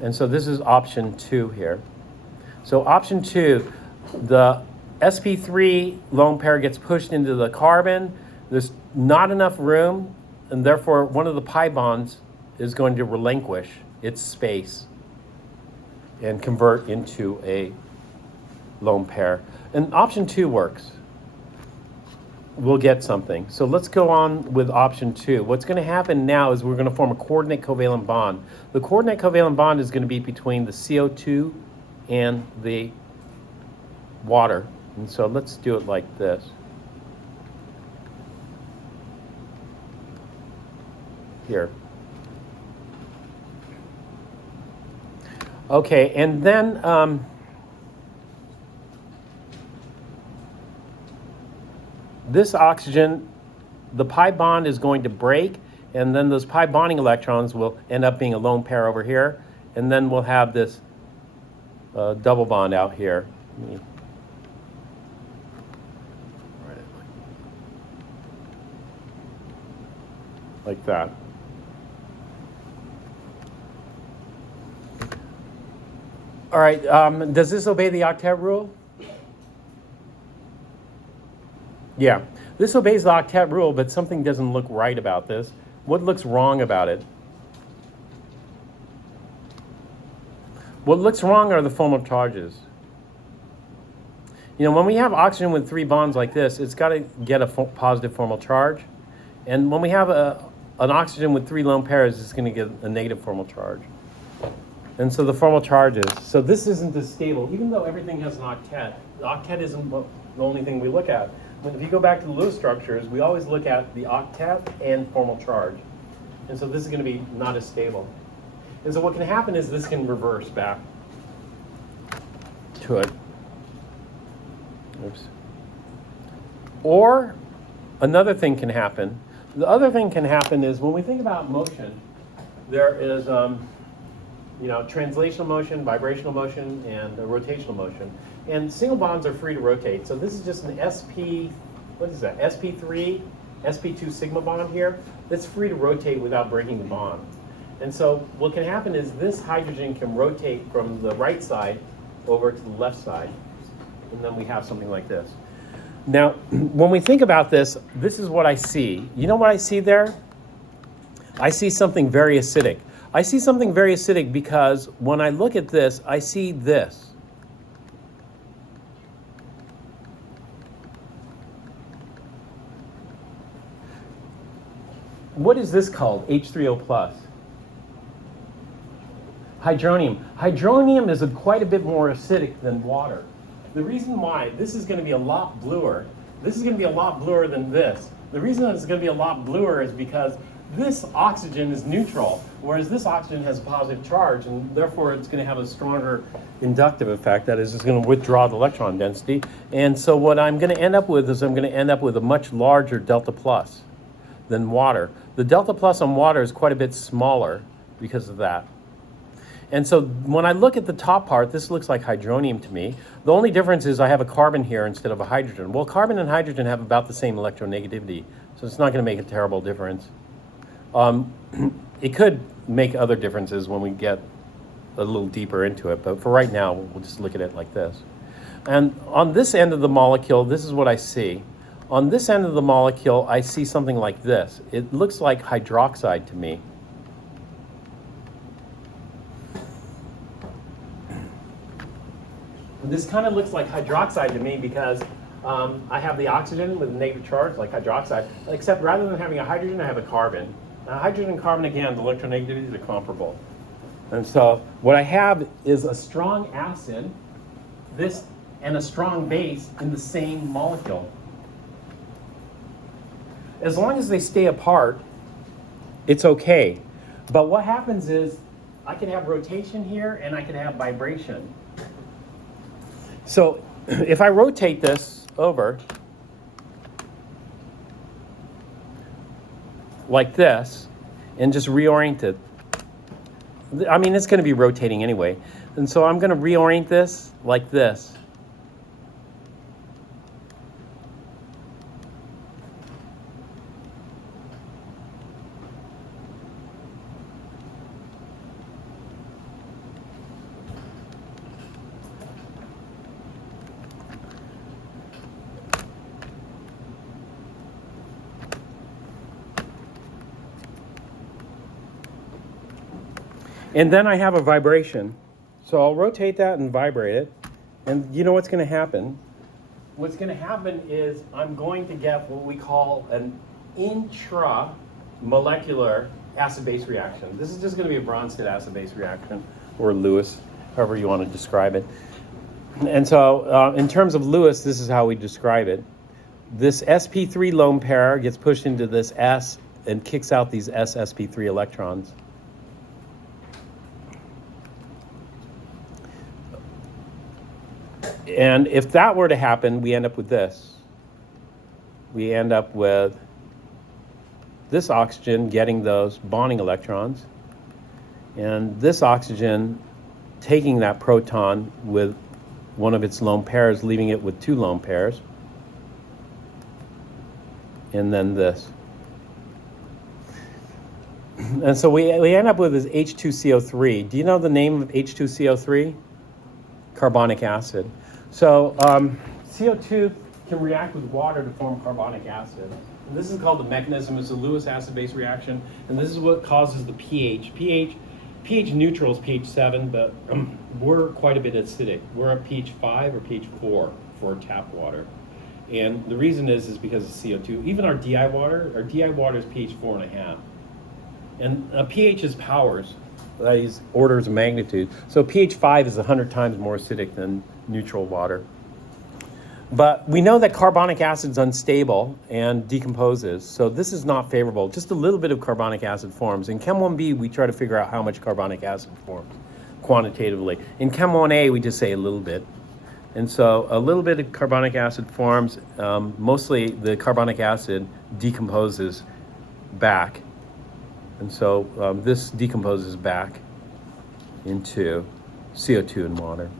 And so this is option 2 here. So option 2, the sp3 lone pair gets pushed into the carbon. There's not enough room, and therefore one of the pi bonds is going to relinquish its space and convert into a lone pair. And option 2 works. We'll get something. So let's go on with option 2. What's going to happen now is we're going to form a coordinate covalent bond. The coordinate covalent bond is going to be between the CO2 and the water. And so let's do it like this. Here. Okay, and then this oxygen, the pi bond is going to break, and then those pi bonding electrons will end up being a lone pair over here, and then we'll have this double bond out here. Like that. All right, does this obey the octet rule? Yeah, this obeys the octet rule, but something doesn't look right about this. What looks wrong about it? What looks wrong are the formal charges. You know, when we have oxygen with 3 bonds like this, it's got to get a positive formal charge. And when we have an oxygen with 3 lone pairs, it's going to get a negative formal charge. And so the formal charges. So this isn't as stable, even though everything has an octet. The octet isn't the only thing we look at. If you go back to the Lewis structures, we always look at the octet and formal charge. And so this is going to be not as stable. And so what can happen is this can reverse back to it. Oops. Or another thing can happen. The other thing can happen is when we think about motion, there is translational motion, vibrational motion, and rotational motion. And single bonds are free to rotate. So this is just an sp3, sp2 sigma bond here. That's free to rotate without breaking the bond. And so what can happen is this hydrogen can rotate from the right side over to the left side. And then we have something like this. Now, when we think about this, this is what I see. You know what I see there? I see something very acidic. I see something very acidic because when I look at this, I see this. What is this called? H3O+. Hydronium. Hydronium is quite a bit more acidic than water. The reason why, this is going to be a lot bluer. This is going to be a lot bluer than this. The reason that it's going to be a lot bluer is because this oxygen is neutral, whereas this oxygen has a positive charge, and therefore it's going to have a stronger inductive effect. That is, it's going to withdraw the electron density. And so what I'm going to end up with is I'm going to end up with a much larger delta plus than water. The delta plus on water is quite a bit smaller because of that. And so when I look at the top part, this looks like hydronium to me. The only difference is I have a carbon here instead of a hydrogen. Well, carbon and hydrogen have about the same electronegativity, so it's not going to make a terrible difference. It could make other differences when we get a little deeper into it, but for right now, we'll just look at it like this. And on this end of the molecule, this is what I see. On this end of the molecule, I see something like this. It looks like hydroxide to me. This kind of looks like hydroxide to me because I have the oxygen with a negative charge, like hydroxide, except rather than having a hydrogen, I have a carbon. Now, hydrogen and carbon, again, the electronegativities are comparable. And so what I have is a strong acid, this, and a strong base in the same molecule. As long as they stay apart, it's okay. But what happens is I could have rotation here and I could have vibration. So if I rotate this over like this and just reorient it, I mean, it's going to be rotating anyway. And so I'm going to reorient this like this. And then I have a vibration. So I'll rotate that and vibrate it. And you know what's going to happen? What's going to happen is I'm going to get what we call an intramolecular acid-base reaction. This is just going to be a Bronsted acid-base reaction, or Lewis, however you want to describe it. And so in terms of Lewis, this is how we describe it. This sp3 lone pair gets pushed into this S and kicks out these sp3 electrons. And if that were to happen, we end up with this. We end up with this oxygen getting those bonding electrons, and this oxygen taking that proton with one of its lone pairs, leaving it with two lone pairs, and then this. And so we end up with this H2CO3. Do you know the name of H2CO3? Carbonic acid. So CO2 can react with water to form carbonic acid. And this is called the mechanism. It's a Lewis acid-base reaction, and this is what causes the pH. pH neutral is pH 7, but we're quite a bit acidic. We're at pH 5 or pH 4 for tap water. And the reason is because of CO2. Even our DI water is pH 4.5. And pH is powers, these orders of magnitude. So pH 5 is 100 times more acidic than neutral water. But we know that carbonic acid is unstable and decomposes, so this is not favorable. Just a little bit of carbonic acid forms. In Chem 1B, we try to figure out how much carbonic acid forms quantitatively. In Chem 1A, we just say a little bit. And so a little bit of carbonic acid forms. Mostly the carbonic acid decomposes back. And so this decomposes back into CO2 and water.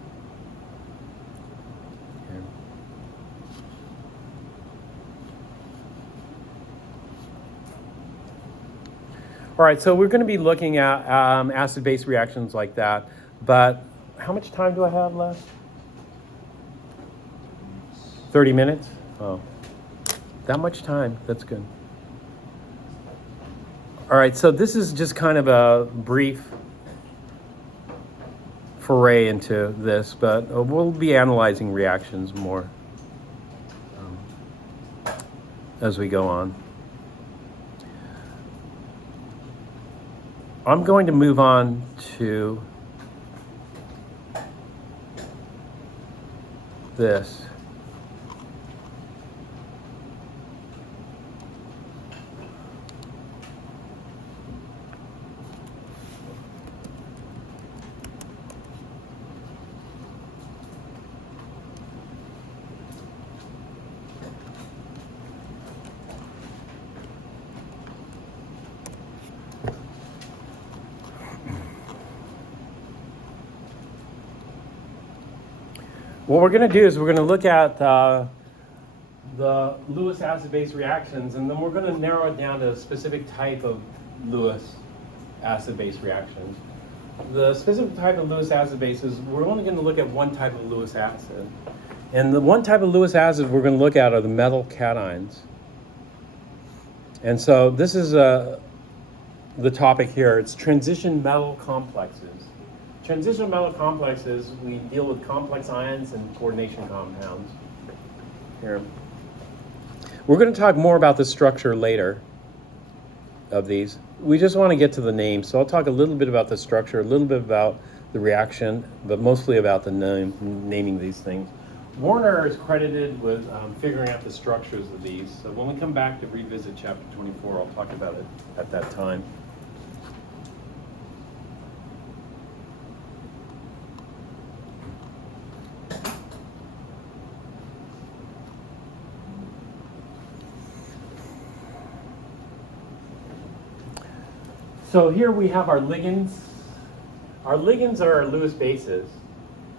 All right, so we're going to be looking at acid-base reactions like that, but how much time do I have left? 30 minutes? Oh, that much time, that's good. All right, so this is just kind of a brief foray into this, but we'll be analyzing reactions more as we go on. I'm going to move on to this. What we're going to do is we're going to look at the Lewis acid-base reactions, and then we're going to narrow it down to a specific type of Lewis acid-base reactions. The specific type of Lewis acid bases, we're only going to look at one type of Lewis acid. And the one type of Lewis acid we're going to look at are the metal cations. And so this is the topic here. It's transition metal complexes. Transition metal complexes, we deal with complex ions and coordination compounds. Here. We're going to talk more about the structure later of these. We just want to get to the name, so I'll talk a little bit about the structure, a little bit about the reaction, but mostly about the naming these things. Warner is credited with figuring out the structures of these. So when we come back to revisit chapter 24, I'll talk about it at that time. So here we have our ligands. Our ligands are our Lewis bases.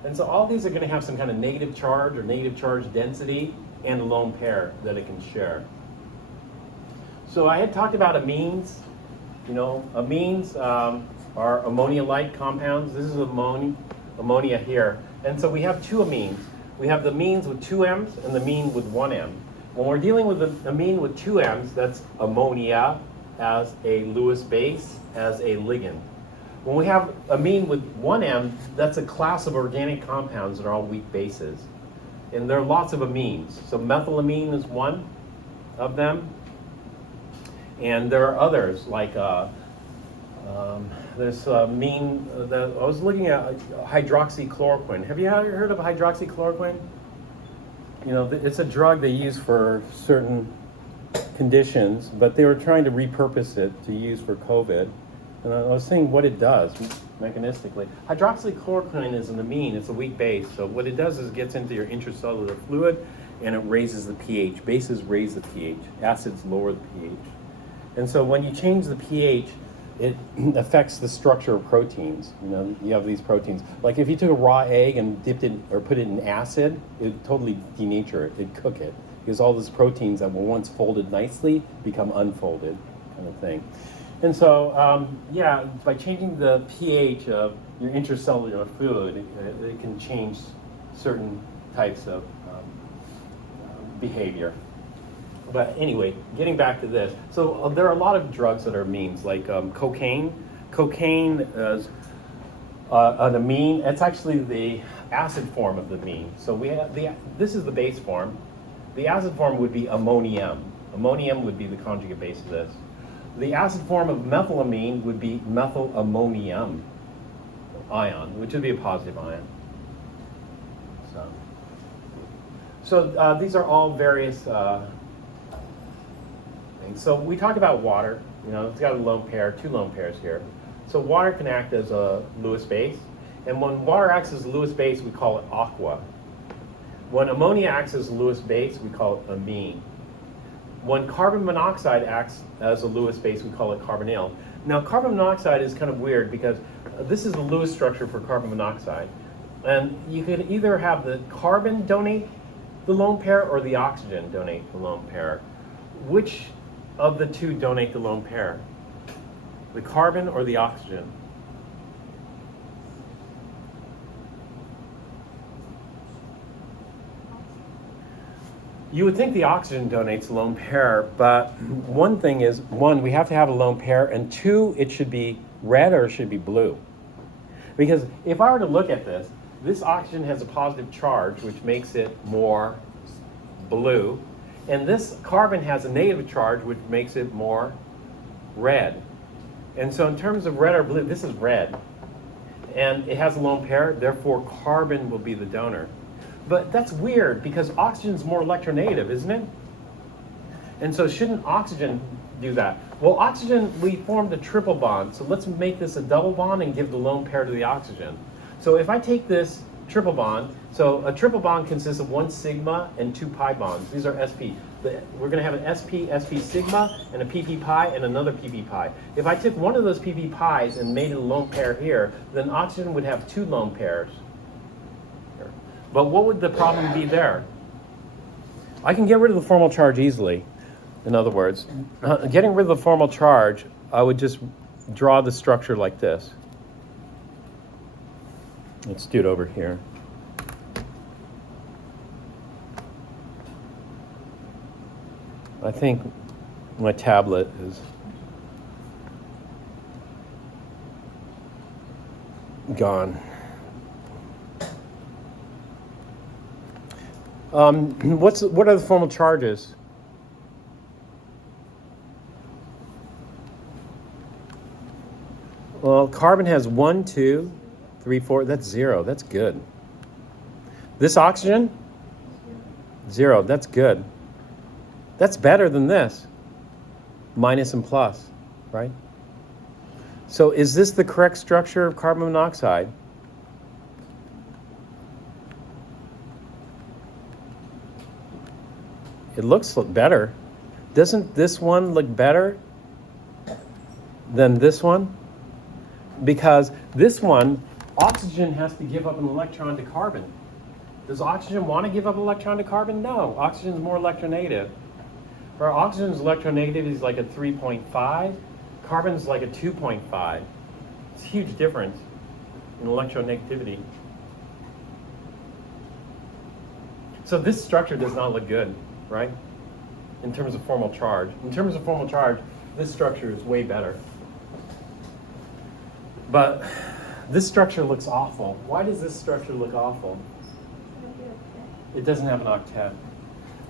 And so all these are going to have some kind of negative charge or negative charge density and a lone pair that it can share. So I had talked about amines. You know, amines are ammonia-like compounds. This is ammonia here. And so we have two amines. We have the amines with two M's and the amine with one M. When we're dealing with an amine with two M's, that's ammonia as a Lewis base, as a ligand. When we have amine with one M, that's a class of organic compounds that are all weak bases. And there are lots of amines. So methylamine is one of them. And there are others, like there's amine, I was looking at hydroxychloroquine. Have you ever heard of hydroxychloroquine? You know, it's a drug they use for certain conditions, but they were trying to repurpose it to use for COVID. And I was saying what it does mechanistically. Hydroxychloroquine is an amine, it's a weak base. So what it does is it gets into your intracellular fluid and it raises the pH. Bases raise the pH, acids lower the pH. And so when you change the pH, it affects the structure of proteins. You know, you have these proteins. Like if you took a raw egg and dipped it or put it in acid, it would totally denature it, it'd cook it. Because all those proteins that were once folded nicely become unfolded, kind of thing. And so, yeah, by changing the pH of your intracellular fluid, it can change certain types of behavior. But anyway, getting back to this. So there are a lot of drugs that are amines, like cocaine. Cocaine is an amine. It's actually the acid form of the amine. So we have this is the base form. The acid form would be ammonium. Ammonium would be the conjugate base of this. The acid form of methylamine would be methylammonium ion, which would be a positive ion. So these are all various things. So we talked about water. You know, it's got a lone pair, two lone pairs here. So water can act as a Lewis base. And when water acts as a Lewis base, we call it aqua. When ammonia acts as a Lewis base, we call it amine. When carbon monoxide acts as a Lewis base, we call it carbonyl. Now, carbon monoxide is kind of weird because this is the Lewis structure for carbon monoxide. And you could either have the carbon donate the lone pair or the oxygen donate the lone pair. Which of the two donate the lone pair? The carbon or the oxygen? You would think the oxygen donates a lone pair, but one thing is, one, we have to have a lone pair, and two, it should be red or it should be blue. Because if I were to look at this, this oxygen has a positive charge, which makes it more blue, and this carbon has a negative charge, which makes it more red. And so in terms of red or blue, this is red. And it has a lone pair, therefore carbon will be the donor. But that's weird because oxygen's more electronegative, isn't it? And so shouldn't oxygen do that? Well, oxygen, we formed a triple bond, so let's make this a double bond and give the lone pair to the oxygen. So if I take this triple bond, so a triple bond consists of one sigma and two pi bonds. These are sp. We're going to have an sp sigma, and a pp pi, and another pp pi. If I took one of those pp pi's and made it a lone pair here, then oxygen would have two lone pairs. But what would the problem be there? I can get rid of the formal charge easily. In other words, getting rid of the formal charge, I would just draw the structure like this. Let's do it over here. I think my tablet is gone. What are the formal charges? Well, carbon has 1, 2, 3, 4. That's 0. That's good. This oxygen? 0. That's good. That's better than this. Minus and plus, right? So is this the correct structure of carbon monoxide? It looks better. Doesn't this one look better than this one, because this one, oxygen has to give up an electron to carbon. Does oxygen want to give up an electron to carbon? No, oxygen is more electronegative. For oxygen's electronegativity is like a 3.5, carbon's like a 2.5. It's a huge difference in electronegativity. So this structure does not look good, right? In terms of formal charge. In terms of formal charge, this structure is way better. But this structure looks awful. Why does this structure look awful? It doesn't have an octet.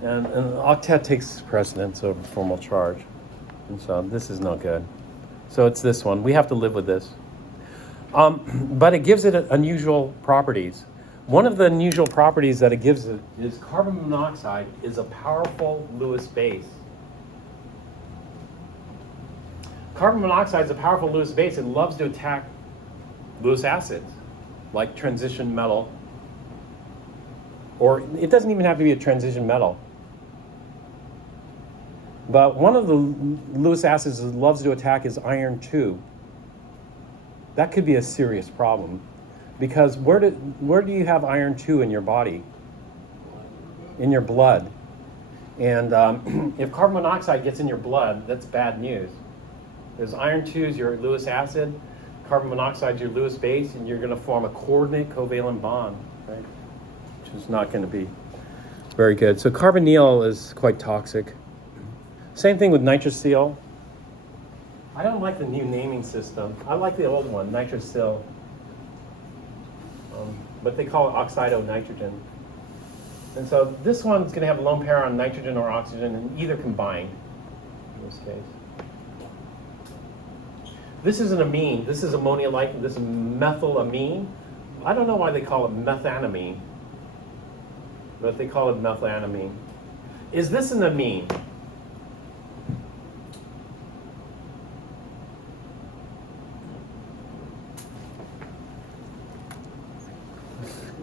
And an octet takes precedence over formal charge. And so this is no good. So it's this one. We have to live with this. But it gives it unusual properties. One of the unusual properties that it gives it is carbon monoxide is a powerful Lewis base. Carbon monoxide is a powerful Lewis base. It loves to attack Lewis acids, like transition metal. Or it doesn't even have to be a transition metal. But one of the Lewis acids it loves to attack is iron 2. That could be a serious problem. Because where do you have iron 2 in your body? In your blood. And if carbon monoxide gets in your blood, that's bad news. Because iron 2 is your Lewis acid, carbon monoxide is your Lewis base, and you're going to form a coordinate covalent bond, right? Which is not going to be very good. So carbonyl is quite toxic. Same thing with nitrosyl. I don't like the new naming system. I like the old one, nitrosyl. But they call it oxidonitrogen. And so this one's going to have a lone pair on nitrogen or oxygen, and either combined in this case. This is an amine. This is ammonia-like. This is methylamine. I don't know why they call it methanamine, but they call it methanamine. Is this an amine?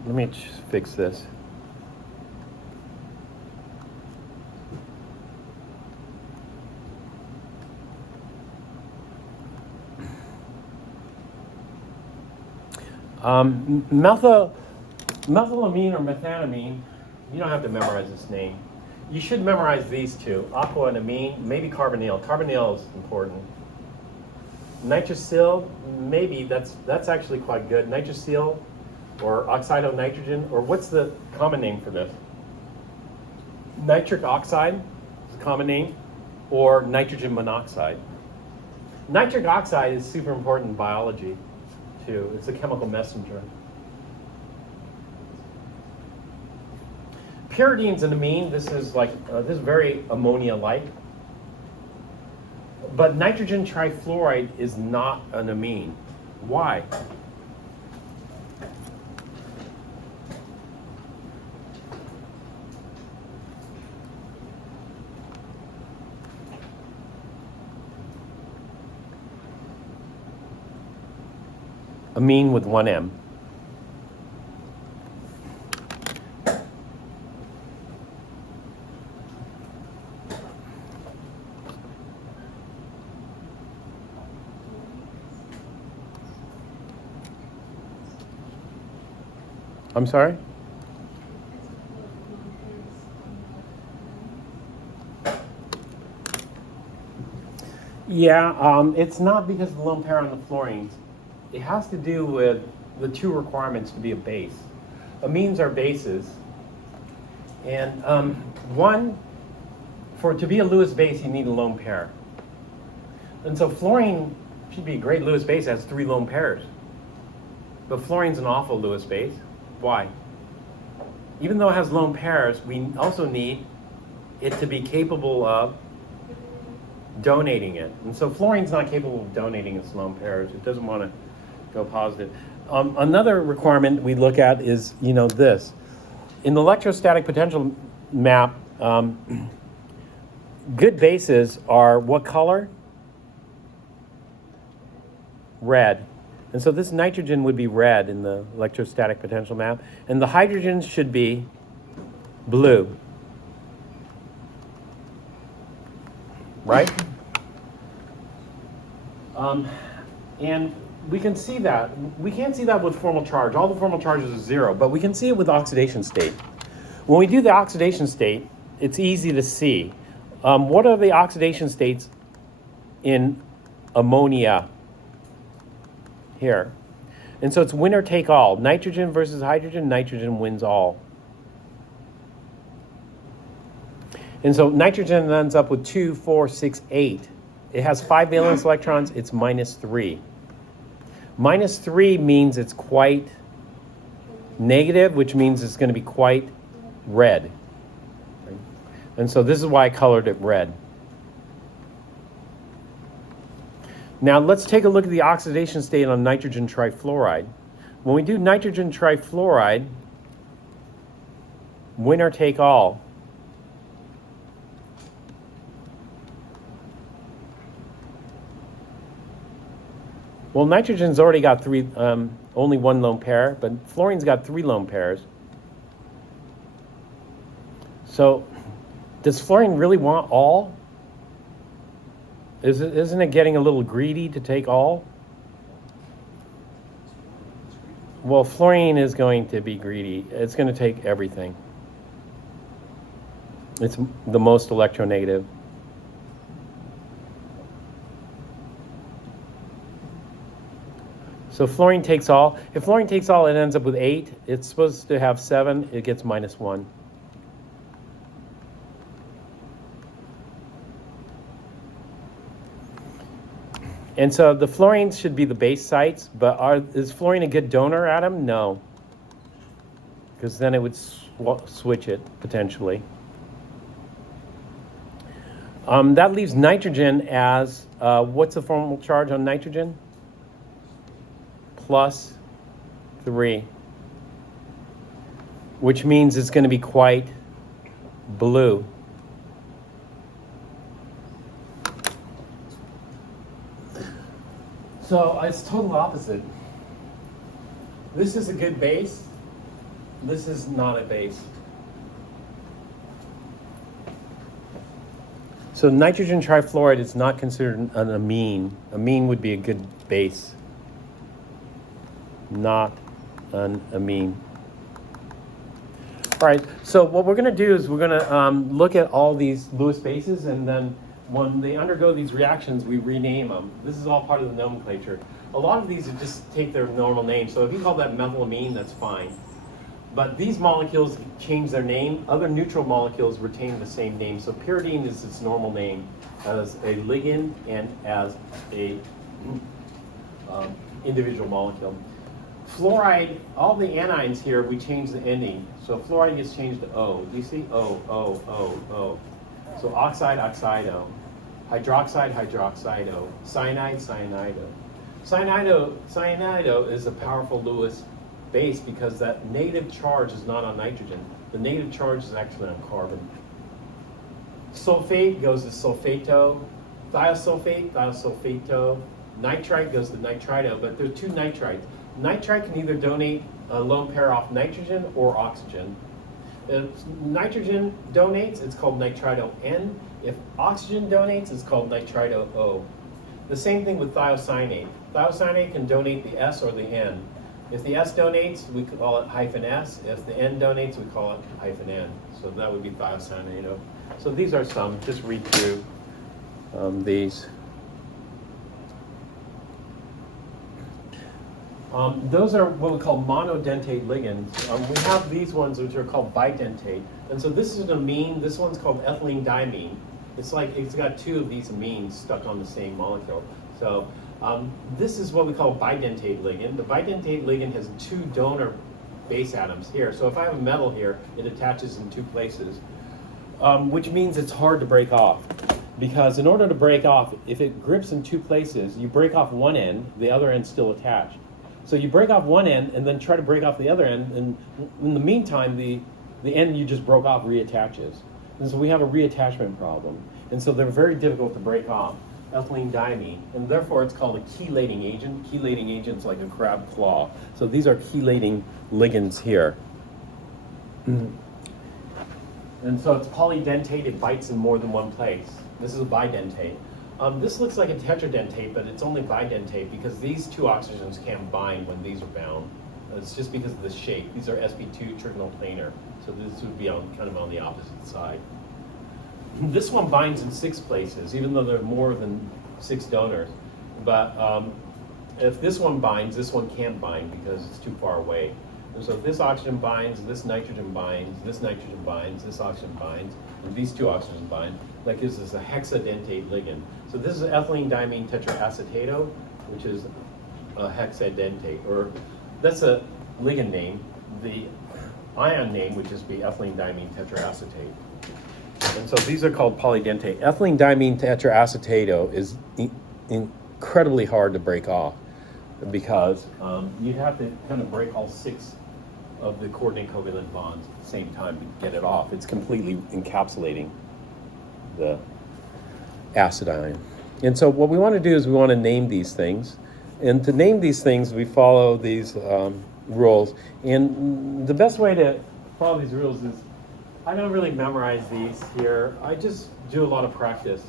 Let me fix this. Methylamine or methanamine, you don't have to memorize this name. You should memorize these two, aqua and amine, maybe carbonyl. Carbonyl is important. Nitrosyl, maybe that's actually quite good. Nitrosyl or oxidonitrogen, or what's the common name for this? Nitric oxide is a common name, or nitrogen monoxide. Nitric oxide is super important in biology, too. It's a chemical messenger. Pyridine's an amine. This is this is very ammonia-like. But nitrogen trifluoride is not an amine. Why? Amine with one M. I'm sorry? Yeah, it's not because of the lone pair on the fluorines. It has to do with the two requirements to be a base. Amines are bases. And to be a Lewis base, you need a lone pair. And so fluorine should be a great Lewis base, it has 3 lone pairs. But fluorine's an awful Lewis base. Why? Even though it has lone pairs, we also need it to be capable of donating it. And so fluorine's not capable of donating its lone pairs. It doesn't want to go positive. Another requirement we look at is, this. In the electrostatic potential map, good bases are what color? Red. And so this nitrogen would be red in the electrostatic potential map, and the hydrogens should be blue. Right? And we can see that. We can't see that with formal charge. All the formal charges are 0, but we can see it with oxidation state. When we do the oxidation state, it's easy to see. What are the oxidation states in ammonia here? And so it's winner take all. Nitrogen versus hydrogen, nitrogen wins all. And so nitrogen ends up with 2, 4, 6, 8. It has 5 valence electrons, it's -3. -3 means it's quite negative, which means it's going to be quite red. And so this is why I colored it red. Now let's take a look at the oxidation state on nitrogen trifluoride. When we do nitrogen trifluoride, winner take all. Well, nitrogen's already got only 1 lone pair, but fluorine's got 3 lone pairs. So, does fluorine really want all? Isn't it getting a little greedy to take all? Well, fluorine is going to be greedy. It's going to take everything. It's the most electronegative. So fluorine takes all. If fluorine takes all, it ends up with 8. It's supposed to have 7. It gets -1. And so the fluorines should be the base sites, but is fluorine a good donor atom? No. Because then it would switch it, potentially. That leaves nitrogen as, what's the formal charge on nitrogen? +3, which means it's going to be quite blue. So it's total opposite. This is a good base. This is not a base. So nitrogen trifluoride is not considered an amine. Amine would be a good base, not an amine. All right, so what we're going to do is we're going to look at all these Lewis bases, and then when they undergo these reactions, we rename them. This is all part of the nomenclature. A lot of these are just take their normal name. So if you call that methylamine, that's fine. But these molecules change their name. Other neutral molecules retain the same name. So pyridine is its normal name as a ligand and as a individual molecule. Fluoride, all the anions here, we change the ending. So fluoride gets changed to O. Do you see? O, O, O, O. So oxide, oxido. Hydroxide, hydroxido. Cyanide, cyanido. Cyanido is a powerful Lewis base because that negative charge is not on nitrogen. The negative charge is actually on carbon. Sulfate goes to sulfato. Thiosulfate, thiosulfato. Nitrite goes to nitrito, but there are 2 nitrites. Nitrite can either donate a lone pair off nitrogen or oxygen. If nitrogen donates, it's called nitrito N. If oxygen donates, it's called nitrito O. The same thing with thiocyanate. Thiocyanate can donate the S or the N. If the S donates, we call it -S. If the N donates, we call it -N. So that would be thiocyanate. So these are some. Just read through these. Those are what we call monodentate ligands. We have these ones which are called bidentate. And so this is an amine. This one's called ethylene diamine. It's like it's got 2 of these amines stuck on the same molecule. So this is what we call a bidentate ligand. The bidentate ligand has 2 donor base atoms here. So if I have a metal here, it attaches in 2 places, which means it's hard to break off. Because in order to break off, if it grips in 2 places, you break off one end, the other end's still attached. So you break off one end and then try to break off the other end, and in the meantime, the end you just broke off reattaches. And so we have a reattachment problem. And so they're very difficult to break off, ethylene diamine, and therefore it's called a chelating agent. Chelating agent's like a crab claw. So these are chelating ligands here. And so it's polydentate, it bites in more than one place. This is a bidentate. This looks like a tetradentate, but it's only bidentate because these two oxygens can't bind when these are bound. It's just because of the shape. These are sp2 trigonal planar, so this would be kind of on the opposite side. This one binds in 6 places, even though there are more than 6 donors. But if this one binds, this one can't bind because it's too far away. And so if this oxygen binds, this nitrogen binds, this nitrogen binds, this oxygen binds, and these two oxygens bind, that gives us a hexadentate ligand. So this is ethylene diamine tetraacetato, which is a hexadentate, or that's a ligand name. The ion name would just be ethylene diamine tetraacetate. And so these are called polydentate. Ethylene diamine tetraacetato is incredibly hard to break off because you'd have to kind of break all 6 of the coordinate covalent bonds at the same time to get it off. It's completely encapsulating the acid ion. And so what we want to do is we want to name these things. And to name these things, we follow these rules. And the best way to follow these rules is I don't really memorize these here. I just do a lot of practice.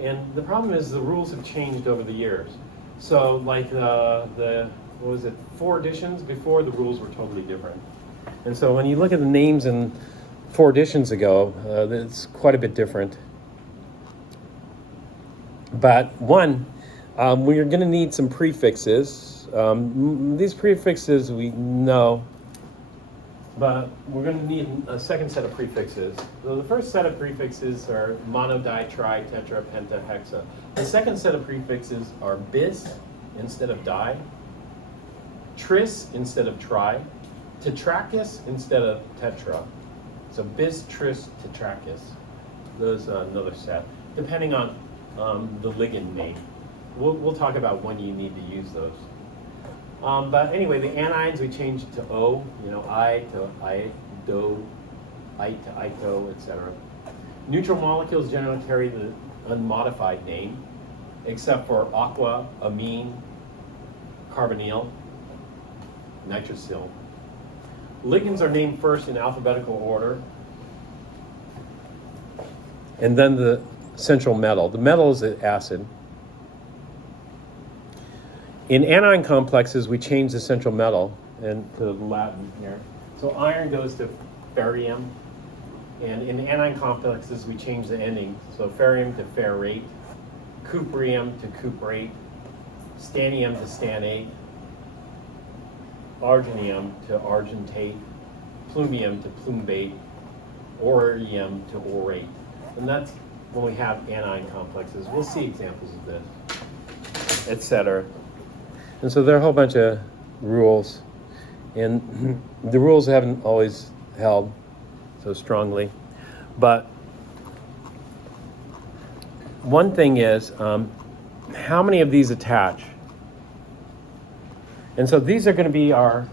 And the problem is the rules have changed over the years. So like what was it, 4 editions before, the rules were totally different. And so when you look at the names in 4 editions ago, it's quite a bit different. But one, we're going to need some prefixes. These prefixes we know, but we're going to need a second set of prefixes. So the first set of prefixes are mono, di, tri, tetra, penta, hexa. The second set of prefixes are bis instead of di, tris instead of tri, tetrachus instead of tetra. So bis, tris, tetrachus. Those another set, depending on the ligand name. We'll talk about when you need to use those. But anyway, the anions we changed to O, I to I, do, I to ito, etc. Neutral molecules generally carry the unmodified name, except for aqua, amine, carbonyl, nitrosyl. Ligands are named first in alphabetical order, and then the central metal. The metal is the acid. In anion complexes, we change the central metal and to Latin here. So iron goes to ferrium, and in anion complexes, we change the ending. So ferrium to ferrate, cuprium to cuprate, stanium to stanate, argonium to argentate, plumium to plumbate, aurium to aurate. And that's when we have anion complexes. We'll see examples of this, etc. And so there are a whole bunch of rules, and the rules haven't always held so strongly. But one thing is, how many of these attach? And so these are going to be our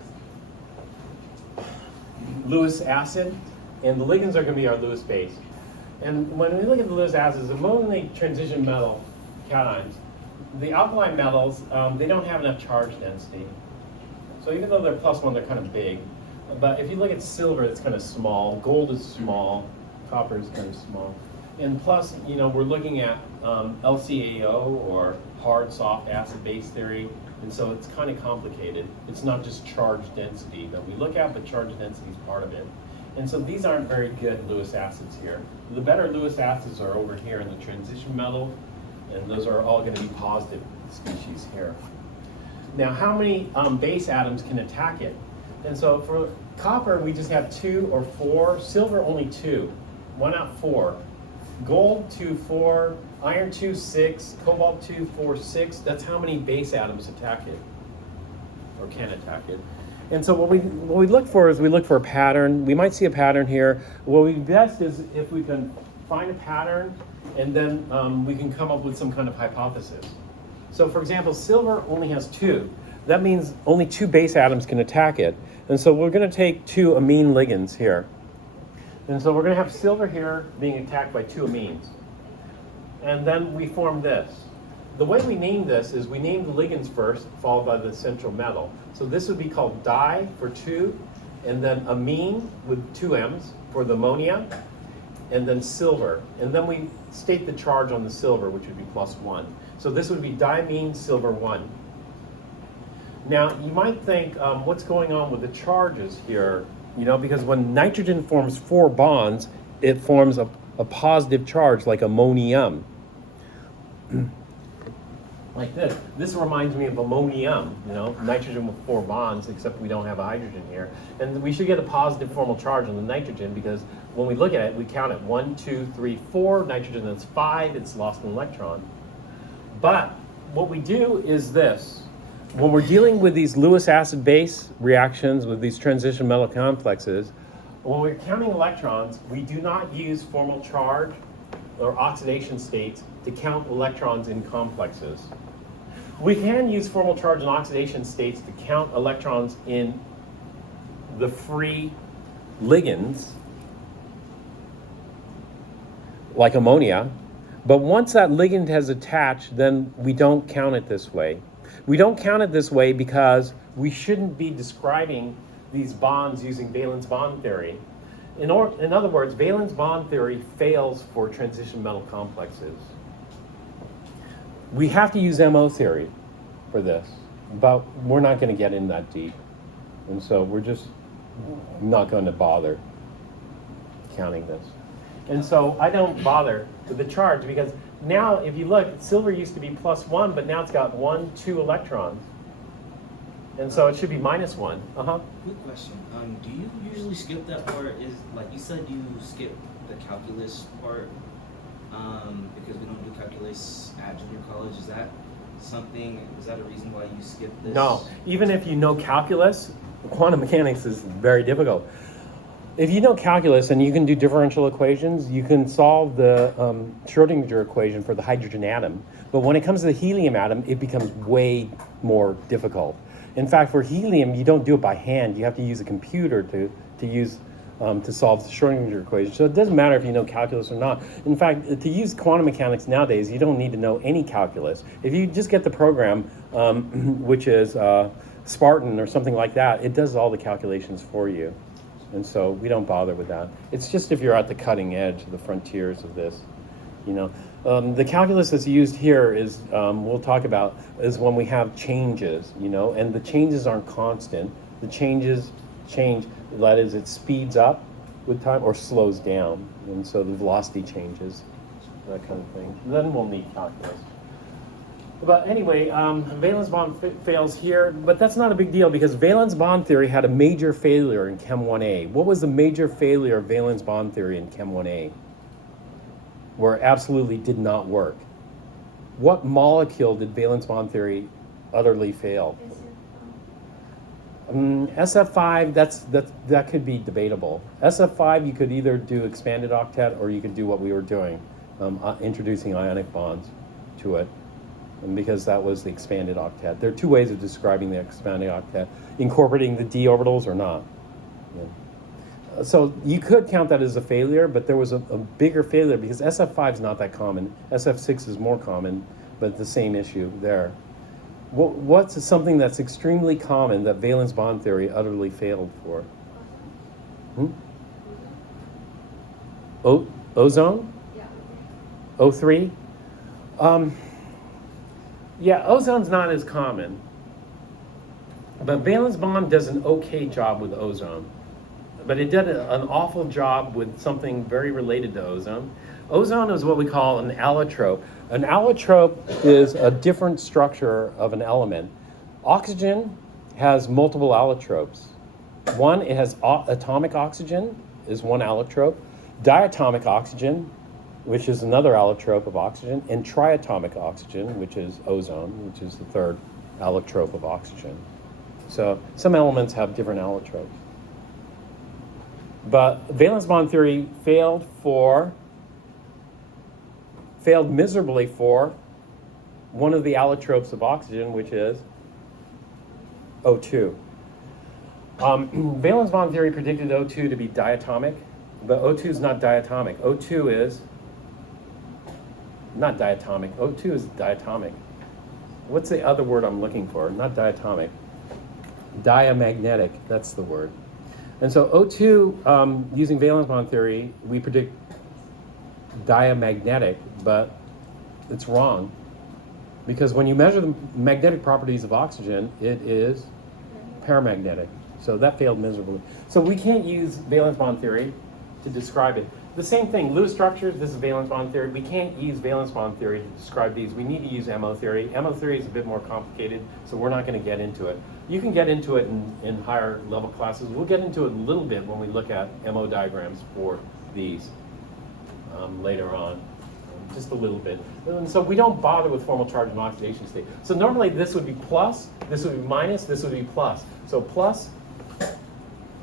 Lewis acid, and the ligands are going to be our Lewis base. And when we look at the Lewis acids, the mainly transition metal cations, the alkaline metals, they don't have enough charge density. So even though they're +1, they're kind of big. But if you look at silver, it's kind of small. Gold is small. Copper is kind of small. And plus, we're looking at LCAO, or hard soft acid base theory. And so it's kind of complicated. It's not just charge density that we look at, but charge density is part of it. And so these aren't very good Lewis acids here. The better Lewis acids are over here in the transition metal, and those are all going to be positive species here. Now, how many base atoms can attack it? And so for copper, we just have 2 or 4. Silver, only 2. 1 out 4. Gold, 2, 4. Iron, 2, 6. Cobalt, 2, 4, 6. That's how many base atoms attack it, or can attack it. And so what we look for is we look for a pattern. We might see a pattern here. What would be best is if we can find a pattern, and then we can come up with some kind of hypothesis. So for example, silver only has 2. That means only 2 base atoms can attack it. And so we're going to take 2 amine ligands here. And so we're going to have silver here being attacked by 2 amines. And then we form this. The way we name this is we name the ligands first, followed by the central metal. So this would be called di for 2, and then amine with 2 M's for the ammonia, and then silver. And then we state the charge on the silver, which would be +1. So this would be diamine silver 1. Now, you might think, what's going on with the charges here? You know, because when nitrogen forms 4 bonds, it forms a positive charge like ammonium. Like this. This reminds me of ammonium, you know, nitrogen with 4 bonds, except we don't have a hydrogen here. And we should get a positive formal charge on the nitrogen because when we look at it, we count it 1, 2, 3, 4. Nitrogen, that's 5. It's lost an electron. But what we do is this. When we're dealing with these Lewis acid base reactions with these transition metal complexes, when we're counting electrons, we do not use formal charge or oxidation states to count electrons in complexes. We can use formal charge and oxidation states to count electrons in the free ligands, like ammonia, but once that ligand has attached, then we don't count it this way. We don't count it this way because we shouldn't be describing these bonds using valence bond theory. In other words, valence bond theory fails for transition metal complexes. We have to use MO theory for this, but we're not going to get in that deep. And so we're just not going to bother counting this. And so I don't bother with the charge because now if you look, silver used to be +1, but now it's got 1, 2 electrons. And so it should be -1. Quick question. Do you usually skip that part? Is like you said, you skip the calculus part because we don't do calculus at junior college. Is that something? Is that a reason why you skip this? No. Even if you know calculus, quantum mechanics is very difficult. If you know calculus and you can do differential equations, you can solve the Schrodinger equation for the hydrogen atom. But when it comes to the helium atom, it becomes way more difficult. In fact, for helium, you don't do it by hand. You have to use a computer to use to solve the Schrodinger equation. So it doesn't matter if you know calculus or not. In fact, to use quantum mechanics nowadays, you don't need to know any calculus. If you just get the program, which is Spartan or something like that, it does all the calculations for you. And so we don't bother with that. It's just if you're at the cutting edge, the frontiers of this, you know. The calculus that's used here is, we'll talk about, is when we have changes, you know, and the changes aren't constant. The changes change, that is, it speeds up with time or slows down. And so the velocity changes, that kind of thing. Then we'll need calculus. But anyway, valence bond fails here, but that's not a big deal because valence bond theory had a major failure in Chem 1A. What was the major failure of valence bond theory in Chem 1A? Where it absolutely did not work. What molecule did valence bond theory utterly fail? SF5, that could be debatable. SF5, you could either do expanded octet or you could do what we were doing, introducing ionic bonds to it. And because that was the expanded octet. There are 2 ways of describing the expanded octet, incorporating the d orbitals or not. Yeah. So you could count that as a failure, but there was a bigger failure because SF5 is not that common. SF6 is more common, but the same issue there. What's something that's extremely common that valence bond theory utterly failed for? Ozone? Yeah. O3? Yeah, ozone's not as common, but valence bond does an okay job with ozone. But it did an awful job with something very related to ozone. Ozone is what we call an allotrope. An allotrope is a different structure of an element. Oxygen has multiple allotropes. One, it has atomic oxygen, is one allotrope. Diatomic oxygen, which is another allotrope of oxygen, and triatomic oxygen, which is ozone, which is the third allotrope of oxygen. So some elements have different allotropes. But valence bond theory failed miserably for one of the allotropes of oxygen, which is O2. Valence bond theory predicted O2 to be diatomic, but O2 is not diatomic. O2 is not diatomic. O2 is diatomic. What's the other word I'm looking for? Not diatomic. Diamagnetic, that's the word. And so O2, using valence bond theory, we predict diamagnetic, but it's wrong. Because when you measure the magnetic properties of oxygen, it is paramagnetic. So that failed miserably. So we can't use valence bond theory to describe it. The same thing, Lewis structures, this is valence bond theory. We can't use valence bond theory to describe these. We need to use MO theory. MO theory is a bit more complicated, so we're not going to get into it. You can get into it in higher level classes. We'll get into it a little bit when we look at MO diagrams for these later on. Just a little bit. And so we don't bother with formal charge and oxidation state. So normally this would be plus, this would be minus, this would be plus. So plus,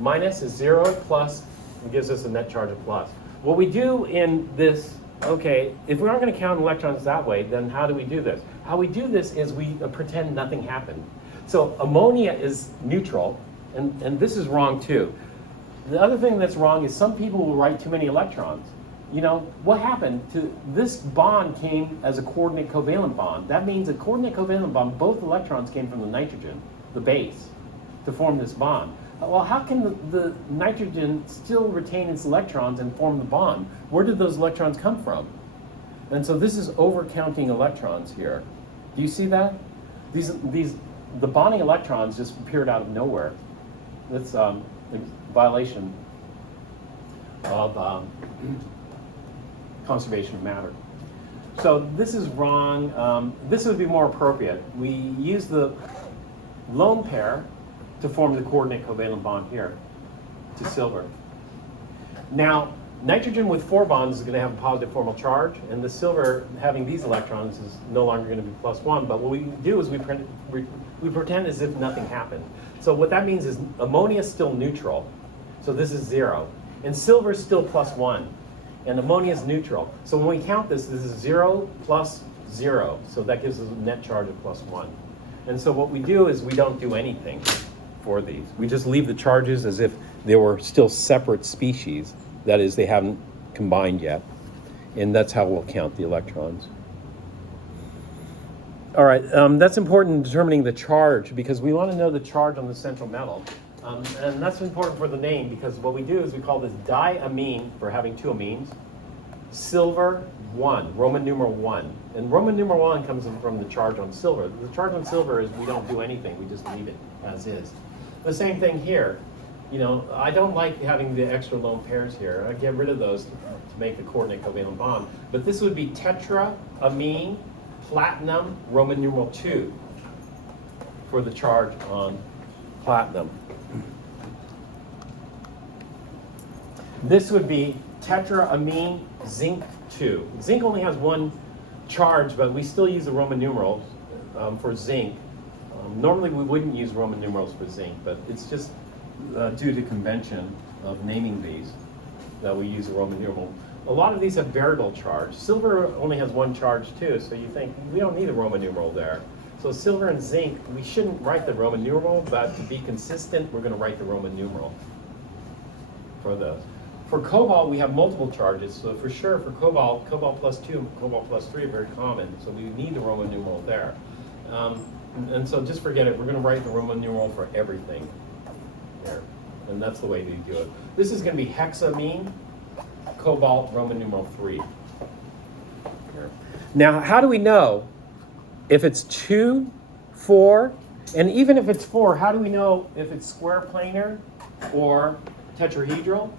minus is 0, plus it gives us a net charge of plus. What we do in this, okay, if we aren't going to count electrons that way, then how do we do this? How we do this is we pretend nothing happened. So ammonia is neutral, and this is wrong too. The other thing that's wrong is some people will write too many electrons. You know, what happened to this bond came as a coordinate covalent bond. That means a coordinate covalent bond, both electrons came from the nitrogen, the base, to form this bond. Well, how can the nitrogen still retain its electrons and form the bond? Where did those electrons come from? And so this is overcounting electrons here. Do you see that? The bonding electrons just appeared out of nowhere. That's a violation of conservation of matter. So this is wrong. This would be more appropriate. We use the lone pair to form the coordinate covalent bond here to silver. Now, nitrogen with 4 bonds is going to have a positive formal charge, and the silver having these electrons is no longer going to be +1. But what we do is we pretend as if nothing happened. So what that means is ammonia is still neutral. So this is 0. And silver is still +1. And ammonia is neutral. So when we count this, this is 0 plus 0. So that gives us a net charge of +1. And so what we do is we don't do anything for these. We just leave the charges as if they were still separate species. That is, they haven't combined yet. And that's how we'll count the electrons. All right, that's important in determining the charge because we want to know the charge on the central metal. And that's important for the name because what we do is we call this diamine for having 2 amines. Silver 1, Roman numeral 1. And Roman numeral 1 comes from the charge on silver. The charge on silver is we don't do anything, we just leave it as is. The same thing here. You know, I don't like having the extra lone pairs here. I get rid of those to make the coordinate covalent bond. But this would be tetraamine platinum Roman numeral 2 for the charge on platinum. This would be tetraamine zinc 2. Zinc only has 1 charge, but we still use the Roman numerals for zinc. Normally we wouldn't use Roman numerals for zinc, but it's just due to convention of naming these that we use the Roman numeral. A lot of these have variable charge. Silver only has 1 charge too, so you think we don't need a Roman numeral there. So silver and zinc, we shouldn't write the Roman numeral, but to be consistent, we're going to write the Roman numeral for those. For cobalt, we have multiple charges, so for sure for cobalt, cobalt +2 and cobalt +3 are very common, so we need the Roman numeral there. And so just forget it, we're going to write the Roman numeral for everything there, and that's the way we do it. This is going to be hexamine, cobalt, Roman numeral 3. Here. Now, how do we know if it's 2, 4, and even if it's 4, how do we know if it's square planar or tetrahedral?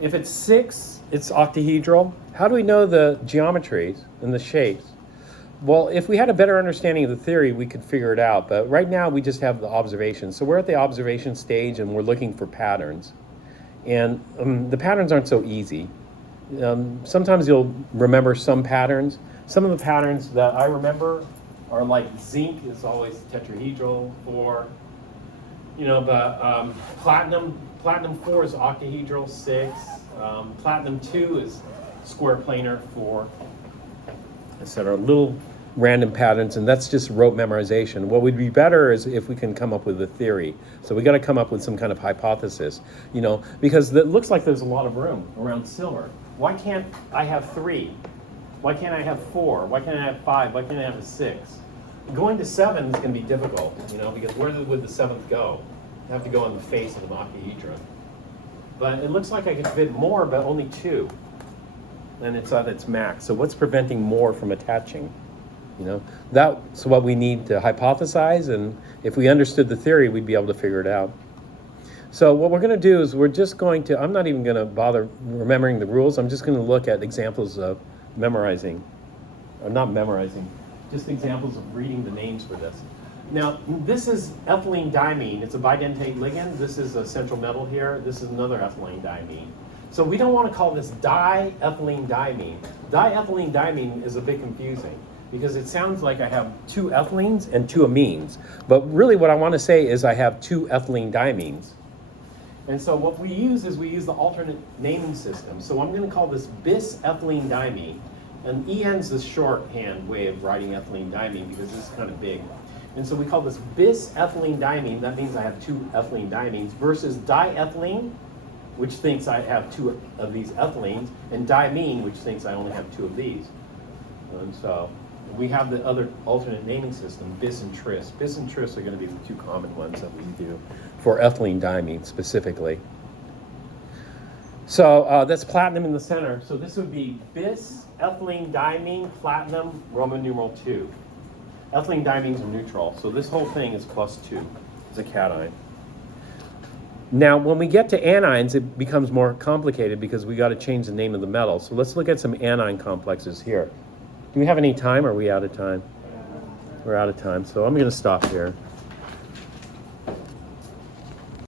If it's 6, it's octahedral. How do we know the geometries and the shapes? Well, if we had a better understanding of the theory, we could figure it out. But right now, we just have the observations. So we're at the observation stage, and we're looking for patterns. And the patterns aren't so easy. Sometimes you'll remember some patterns. Some of the patterns that I remember are like zinc is always tetrahedral, 4. You know, but platinum 4 is octahedral, 6. Platinum 2 is square planar, 4, etc. Little random patterns, and that's just rote memorization. What would be better is if we can come up with a theory. So we got to come up with some kind of hypothesis, you know, because it looks like there's a lot of room around silver. Why can't I have 3? Why can't I have 4? Why can't I have 5? Why can't I have a 6? Going to 7 is going to be difficult, you know, because where would the 7th go? You have to go on the face of an octahedron. But it looks like I could fit more, but only 2. and it's at its max. So what's preventing more from attaching? You know, that's what we need to hypothesize, and if we understood the theory, we'd be able to figure it out. So what we're going to do is we're just going to, I'm not even going to bother remembering the rules. I'm just going to look at examples of memorizing, or not memorizing, just examples of reading the names for this. Now, this is ethylene diamine. It's a bidentate ligand. This is a central metal here. This is another ethylene diamine. So we don't want to call this diethylene diamine. Diethylene diamine is a bit confusing because it sounds like I have two ethylenes and two amines. But really what I want to say is I have two ethylene diamines. And so what we use is we use the alternate naming system. So I'm going to call this bis-ethylene diamine. And EN's the shorthand way of writing ethylene diamine because this is kind of big. And so we call this bis-ethylene diamine. That means I have two ethylene diamines versus diethylene, which thinks I have two of these ethylenes, and diamine, which thinks I only have two of these. And so we have the other alternate naming system, bis and tris. Bis and tris are going to be the two common ones that we do for ethylene diamine specifically. So that's platinum in the center. So this would be bis, ethylene diamine, platinum, Roman numeral 2. Ethylene diamines are neutral, so this whole thing is +2. It's a cation. Now, when we get to anions, it becomes more complicated because we got to change the name of the metal. So let's look at some anion complexes here. Do we have any time, or are we out of time? We're out of time, so I'm going to stop here.